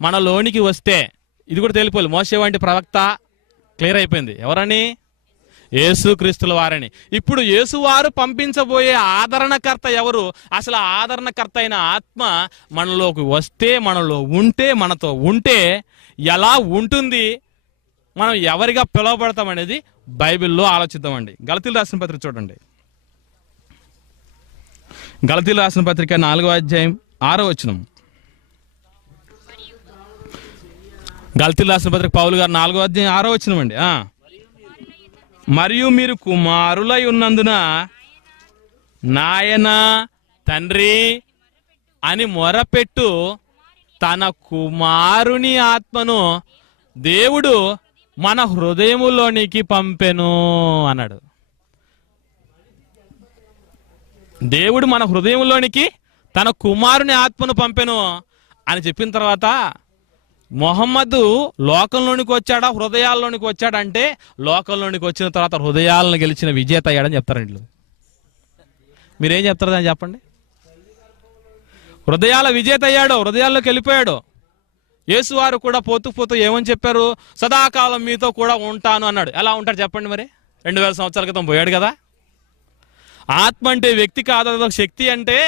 మనలోనికి వస్తే ఇది కూడా తెలిపోలేదు. మోషే వంటి ప్రవక్త క్లియర్ అయిపోయింది, ఎవరని? యేసుక్రీస్తుల వారని. ఇప్పుడు యేసువారు పంపించబోయే ఆదరణకర్త ఎవరు? అసలు ఆదరణకర్త అయిన ఆత్మ మనలోకి వస్తే, మనలో ఉంటే, మనతో ఉంటే ఎలా ఉంటుంది, మనం ఎవరిగా పిలువబడతాం అనేది బైబిల్లో ఆలోచిద్దామండి. గలతీయులు రాసిన పత్రిక చూడండి. గలతీయులు రాసిన పత్రిక 4వ అధ్యాయం 6వ వచనం. గలతీయులు రాసిన పత్రిక పౌలు గారు 4వ అధ్యాయం 6వ వచనం అండి. మరియు మీరు కుమారులై ఉన్నందున నాయన తండ్రి అని మొరపెట్టు తన కుమారుని ఆత్మను దేవుడు మన హృదయములోనికి పంపెను అన్నాడు. దేవుడు మన హృదయంలోనికి తన కుమారుని ఆత్మను పంపెను అని చెప్పిన తర్వాత మొహమ్మద్ లోకంలోనికి వచ్చాడా, హృదయాల్లోనికి వచ్చాడంటే లోకంలోనికి వచ్చిన తర్వాత హృదయాలను గెలిచిన విజేత అయ్యాడని చెప్తారండి. మీరేం చెప్తారు అని చెప్పండి? హృదయాల విజేత అయ్యాడు, హృదయాల్లోకి వెళ్ళిపోయాడు. యేసువారు కూడా పోతూ పోతూ ఏమని చెప్పారు? సదాకాలం మీతో కూడా ఉంటాను అన్నాడు. ఎలా ఉంటాడు చెప్పండి మరి? 2000 సంవత్సరాల క్రితం పోయాడు కదా. ఆత్మ అంటే వ్యక్తి కాదు, అదొక శక్తి. అంటే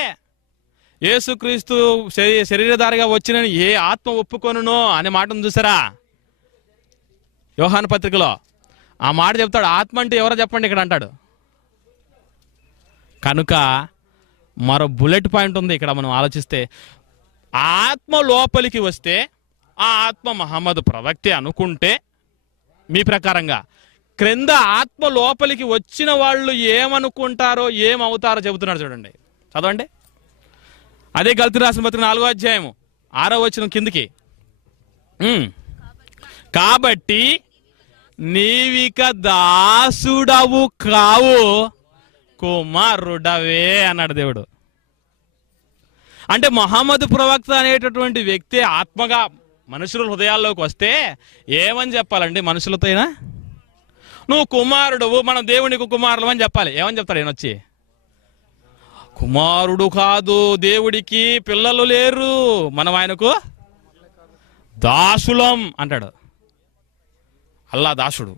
యేసుక్రీస్తు శరీరధారిగా వచ్చిన ఏ ఆత్మ ఒప్పుకొనునో అనే మాటను చూసారా యోహాను పత్రికలో? ఆ మాట చెప్తాడు. ఆత్మ అంటే ఎవరో చెప్పండి ఇక్కడ అంటాడు. కనుక మరో బుల్లెట్ పాయింట్ ఉంది ఇక్కడ మనం ఆలోచిస్తే. ఆత్మ లోపలికి వస్తే ఆ ఆత్మ మహమ్మద్ ప్రవక్తే అనుకుంటే మీ ప్రకారంగా క్రింద ఆత్మ లోపలికి వచ్చిన వాళ్ళు ఏమనుకుంటారో ఏమవుతారో చెబుతున్నాడు చూడండి. చదవండి. అదే గలతీ రాసిన పత్రిక 4వ అధ్యాయం 6వ వచనం కిందికి. కాబట్టి నీవిక దాసుడవు కావు కుమారుడవే అన్నాడు దేవుడు. అంటే మహమ్మద్ ప్రవక్త అనేటటువంటి వ్యక్తి ఆత్మగా మనుషుల హృదయాల్లోకి వస్తే ఏమని చెప్పాలండి? మనుషులతోనా నువ్వు కుమారుడువు, మనం దేవునికి కుమారులు అని చెప్పాలి. ఏమని చెప్తాడు ఈయన వచ్చి? కుమారుడు కాదు, దేవుడికి పిల్లలు లేరు, మనం ఆయనకు దాసులం అంటాడు. అల్లా దాసుడు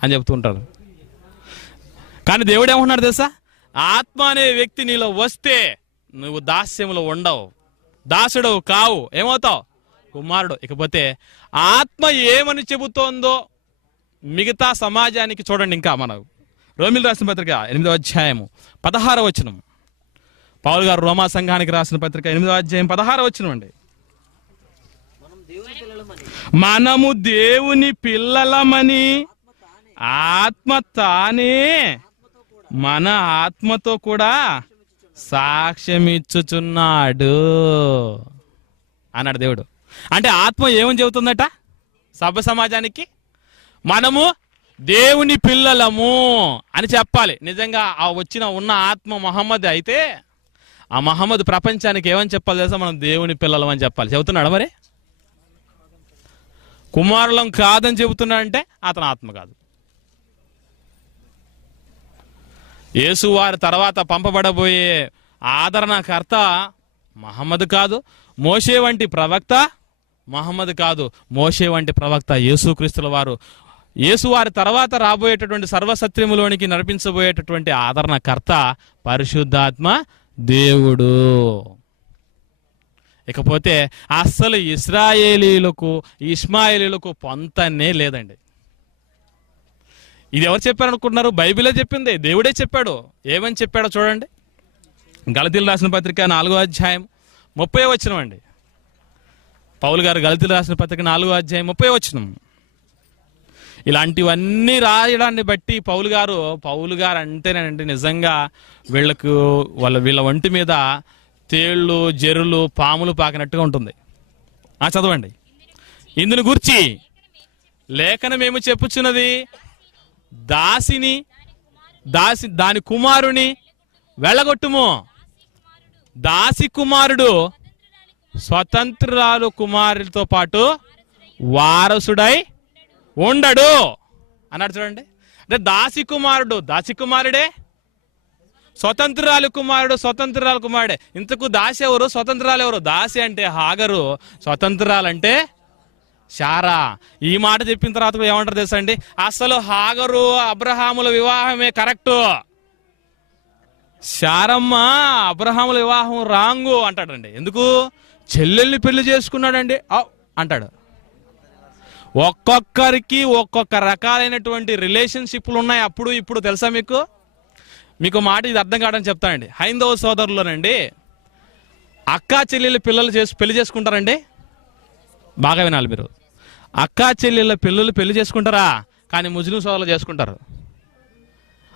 అని చెప్తూ ఉంటారు. కానీ దేవుడు ఏమంటున్నాడు తెలుసా? ఆత్మ అనే వ్యక్తి నీలో వస్తే నువ్వు దాస్యంలో ఉండవు, దాసుడవు కావు, ఏమవుతావు? కుమారుడు. ఇకపోతే ఆత్మ ఏమని చెబుతోందో మిగతా సమాజానికి చూడండి. ఇంకా మనం రోమిలు రాసిన పత్రిక 8వ అధ్యాయము 16వ వచనం, పౌలు గారు రోమా సంఘానికి రాసిన పత్రిక 8వ అధ్యాయం 16వ వచనం అండి. మనము దేవుని పిల్లలమని ఆత్మ తానే మన ఆత్మతో కూడా సాక్ష్యమిచ్చుచున్నాడు అన్నాడు దేవుడు. అంటే ఆత్మ ఏమని చెబుతుందట సభ సమాజానికి? మనము దేవుని పిల్లలము అని చెప్పాలి. నిజంగా ఆ ఉన్న ఆత్మ మహమ్మద్ అయితే ఆ మహమ్మద్ ప్రపంచానికి ఏమని చెప్పాలి తెలుసా? మనం దేవుని పిల్లలం అని చెప్పాలి. చెబుతున్నాడు మరి? కుమారులం కాదని చెబుతున్నాడంటే అతను ఆత్మ కాదు. యేసు వారి తర్వాత పంపబడబోయే ఆదరణకర్త మహమ్మద్ కాదు. మోషే వంటి ప్రవక్త మహమ్మద్ కాదు. మోషే వంటి ప్రవక్త యేసుక్రీస్తుల వారు. యేసు వారి తర్వాత రాబోయేటటువంటి సర్వసత్యములోనికి నడిపించబోయేటటువంటి ఆదరణకర్త పరిశుద్ధాత్మ దేవుడు. ఇకపోతే అస్సలు ఇస్రాయేలీలకు ఇష్మాయేలీలకు పొంతనే లేదండి. ఇది ఎవరు చెప్పారనుకుంటున్నారు? బైబిలే చెప్పింది, దేవుడే చెప్పాడు. ఏమని చెప్పాడో చూడండి. గలతీలు రాసిన పత్రిక 4వ అధ్యాయం 30వ వచనం అండి. పౌలు గారు గలతీలు రాసిన పత్రిక 4వ అధ్యాయం 30వ వచనం. ఇలాంటివన్నీ రాయడాన్ని బట్టి పౌలు గారు అంటేనండి నిజంగా వీళ్ళ ఒంటి మీద తేళ్లు జెర్రులు పాములు పాకినట్టుగా ఉంటుంది. చదవండి. ఇందును గూర్చి లేఖనమేమి చెప్పుచున్నది? దాని కుమారుని వెళ్ళగొట్టుము. దాసి కుమారుడు స్వతంత్రురాలు కుమారులతో పాటు వారసుడై ఉండడు అన్నాడు. చూడండి. అంటే దాసి కుమారుడే, స్వతంత్రాలు కుమారుడే. ఇంతకు దాసి ఎవరు, స్వతంత్రాలు ఎవరు? దాసి అంటే హాగరు, స్వతంత్రాలంటే శారా. ఈ మాట చెప్పిన తర్వాత కూడా ఏమంటారు తెలుసా అండి? అసలు హాగరు అబ్రహాముల వివాహమే కరెక్టు, శారమ్మ అబ్రహాముల వివాహం రాంగు అంటాడండి. ఎందుకు? చెల్లెల్ని పెళ్లి చేసుకున్నాడండి అంటాడు. ఒక్కొక్కరికి ఒక్కొక్క రకాలైనటువంటి రిలేషన్షిప్లు ఉన్నాయి అప్పుడు ఇప్పుడు. తెలుసా మీకు మాట ఇది అర్థం కావడానికి చెప్తానండి. హైందవ సోదరులోనండి అక్కా చెల్లెళ్ళ పిల్లలు పెళ్లి చేసుకుంటారండి. బాగా వినాలి మీరు. అక్కా చెల్లెళ్ళ పిల్లలు పెళ్లి చేసుకుంటారా? కానీ ముస్లిం సోదరులు చేసుకుంటారు.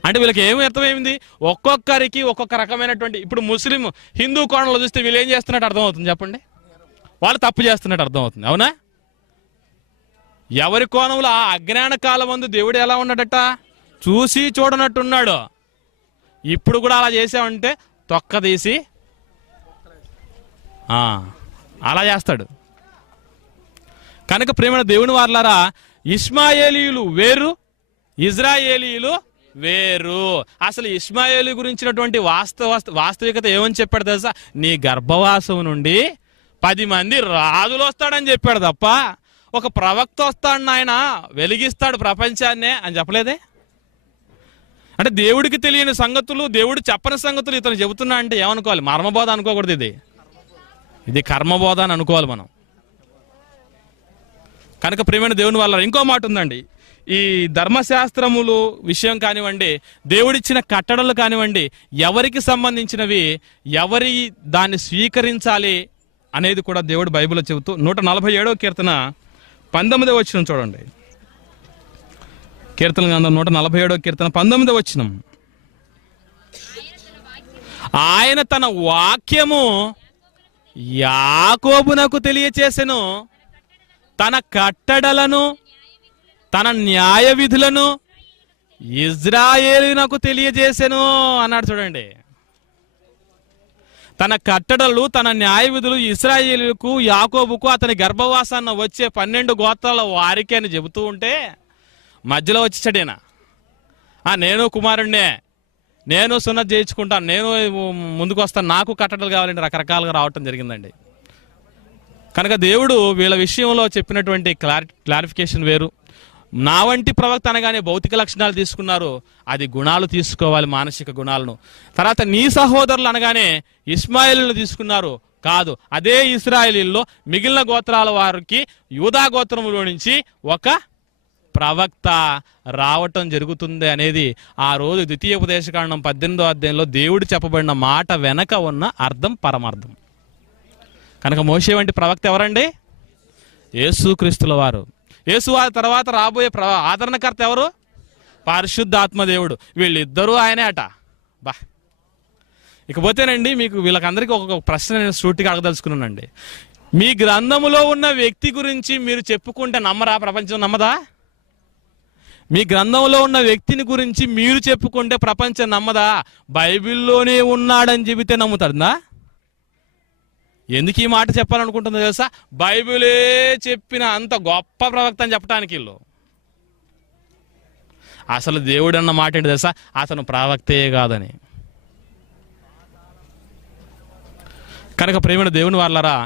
అంటే వీళ్ళకి ఏమి అర్థమైంది? ఒక్కొక్కరికి ఒక్కొక్క రకమైనటువంటి. ఇప్పుడు హిందూ కోణంలో చూస్తే వీళ్ళు ఏం చేస్తున్నట్టు అర్థమవుతుంది చెప్పండి? వాళ్ళు తప్పు చేస్తున్నట్టు అర్థమవుతుంది. అవునా? ఎవరి కోణంలో ఆ అజ్ఞాన కాలం ముందు దేవుడు ఎలా ఉన్నాడట? చూసి చూడనట్టున్నాడు. ఇప్పుడు కూడా అలా చేసామంటే తొక్క తీసి అలా చేస్తాడు. కనుక ప్రేమైన దేవుని వారలారా, ఇష్మాయేలీయులు వేరు, ఇజ్రాయేలీయులు వేరు. అసలు ఇష్మాయేలు గురించినటువంటి వాస్తవికత ఏమని చెప్పాడు తెలుసా? నీ గర్భవాసం నుండి 10 మంది రాజులు వస్తాడని చెప్పాడు తప్ప ఒక ప్రవక్త వస్తాడు, నాయన వెలిగిస్తాడు ప్రపంచాన్నే అని చెప్పలేదే. అంటే దేవుడికి తెలియని సంగతులు, దేవుడు చెప్పని సంగతులు ఇతను చెబుతున్నా అంటే ఏమనుకోవాలి? మర్మబోధ అనుకోకూడదు, ఇది కర్మబోధ అని అనుకోవాలి మనం. కనుక ప్రియమైన దేవుని వల్ల ఇంకో మాట ఉందండి. ఈ ధర్మశాస్త్రములు విషయం కానివ్వండి, దేవుడిచ్చిన కట్టడలు కానివ్వండి, ఎవరికి సంబంధించినవి, ఎవరి దాన్ని స్వీకరించాలి అనేది కూడా దేవుడు బైబిల్లో చెబుతూ 147వ కీర్తన 19వ వచనం చూడండి. కీర్తన గ్రంథం 147వ కీర్తన 19వ వచనం. ఆయన తన వాక్యము యాకోబునకు తెలియచేసెను, తన కట్టడలను తన న్యాయ విధులను ఇజ్రాయేలునకు తెలియజేసెను అన్నాడు. చూడండి. తన కట్టడలు తన న్యాయ విధులు ఇశ్రాయేలుకు యాకోబుకు అతని గర్భవాసాన్న వచ్చే 12 గోత్రాల వారికి అని చెబుతూ ఉంటే మధ్యలో వచ్చేసాడేనా? నేను కుమారుణ్ణే, నేను సున్నతి చేయించుకుంటాను, నేను ముందుకు వస్తాను, నాకు కట్టడలు కావాలంటే రకరకాలుగా రావటం జరిగిందండి. కనుక దేవుడు వీళ్ళ విషయంలో చెప్పినటువంటి క్లారిఫికేషన్ వేరు. నా వంటి ప్రవక్త అనగానే భౌతిక లక్షణాలు తీసుకున్నారు, అది గుణాలు తీసుకోవాలి, మానసిక గుణాలను. తర్వాత నీ సహోదరులు అనగానే ఇస్మాయిలును తీసుకున్నారు, కాదు, అదే ఇశ్రాయేలీల్లో మిగిలిన గోత్రాల వారికి యూదా గోత్రములో నుంచి ఒక ప్రవక్త రావటం జరుగుతుంది అనేది ఆ రోజు ద్వితీయోపదేశకాండం 18వ అధ్యాయంలో దేవుడు చెప్పబడిన మాట వెనక ఉన్న అర్థం, పరమార్థం. కనుక మోషే వంటి ప్రవక్త ఎవరండి? యేసుక్రీస్తుల వారు. యేసువారి తర్వాత రాబోయే ఆదరణకర్త ఎవరు? పరిశుద్ధాత్మదేవుడు. వీళ్ళిద్దరూ ఆయనే అట. బా, ఇకపోతేనండి మీకు వీళ్ళకందరికీ ఒక ప్రశ్న నేను సూటిగా అడగదలుచుకున్నానండి. మీ గ్రంథములో ఉన్న వ్యక్తి గురించి మీరు చెప్పుకుంటే నమ్మరా? ప్రపంచం నమ్మదా? మీ గ్రంథంలో ఉన్న వ్యక్తిని గురించి మీరు చెప్పుకుంటే ప్రపంచం నమ్మదా? బైబిల్లోనే ఉన్నాడని చెబితే నమ్ముతుందా? ఎందుకు ఈ మాట చెప్పాలనుకుంటుందో తెలుసా? బైబిలే చెప్పిన అంత గొప్ప ప్రవక్త అని చెప్పడానికి వీళ్ళు. అసలు దేవుడు అన్న మాట ఏంటి తెలుసా? అతను ప్రవక్తే కాదని. కనుక ప్రేమైన దేవుని వాళ్ళరా,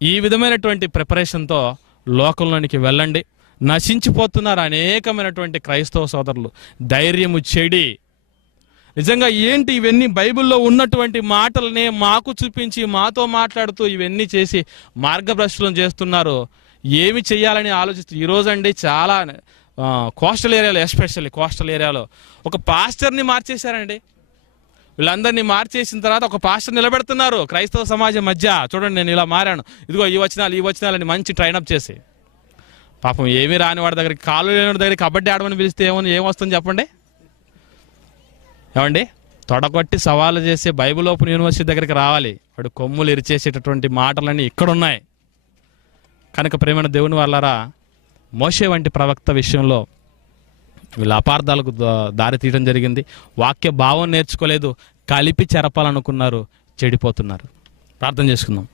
ఈ విధమైనటువంటి ప్రిపరేషన్తో లోకంలోనికి వెళ్ళండి. నశించిపోతున్నారు అనేకమైనటువంటి క్రైస్తవ సోదరులు. ధైర్యము చెడి. నిజంగా ఏంటి ఇవన్నీ? బైబిల్లో ఉన్నటువంటి మాటలనే మాకు చూపించి మాతో మాట్లాడుతూ ఇవన్నీ చేసి మార్గభ్రష్టం చేస్తున్నారు. ఏమి చేయాలని ఆలోచిస్తూ ఈరోజండి చాలా కోస్టల్ ఏరియాలో, ఎస్పెషల్లీ కోస్టల్ ఏరియాలో ఒక పాస్టర్ని మార్చేశారండి. వీళ్ళందరినీ మార్చేసిన తర్వాత ఒక పాస్టర్ నిలబెడుతున్నారు క్రైస్తవ సమాజం మధ్య. చూడండి, నేను ఇలా మారాను, ఇదిగో ఈ వచనాలని మంచి ట్రైనప్ చేసి. పాపం ఏమీ రాని వాడి దగ్గరికి, కాలు లేని వాడి దగ్గరికి కబడ్డీ ఆడమని పిలిస్తే ఏమొస్తుంది చెప్పండి? ఏమండి? తొడగొట్టి సవాలు చేసే బైబిల్ ఓపెన్ యూనివర్సిటీ దగ్గరికి రావాలి. వాడు కొమ్ములు ఇరిచేసేటటువంటి మాటలన్నీ ఇక్కడున్నాయి. కనుక ప్రేమైన దేవుని వాళ్ళారా, మోషే వంటి ప్రవక్త విషయంలో వీళ్ళ అపార్థాలకు దారి తీయడం జరిగింది. వాక్య భావం నేర్చుకోలేదు, కలిపి చెరపాలనుకున్నారు, చెడిపోతున్నారు. ప్రార్థన చేసుకుందాం.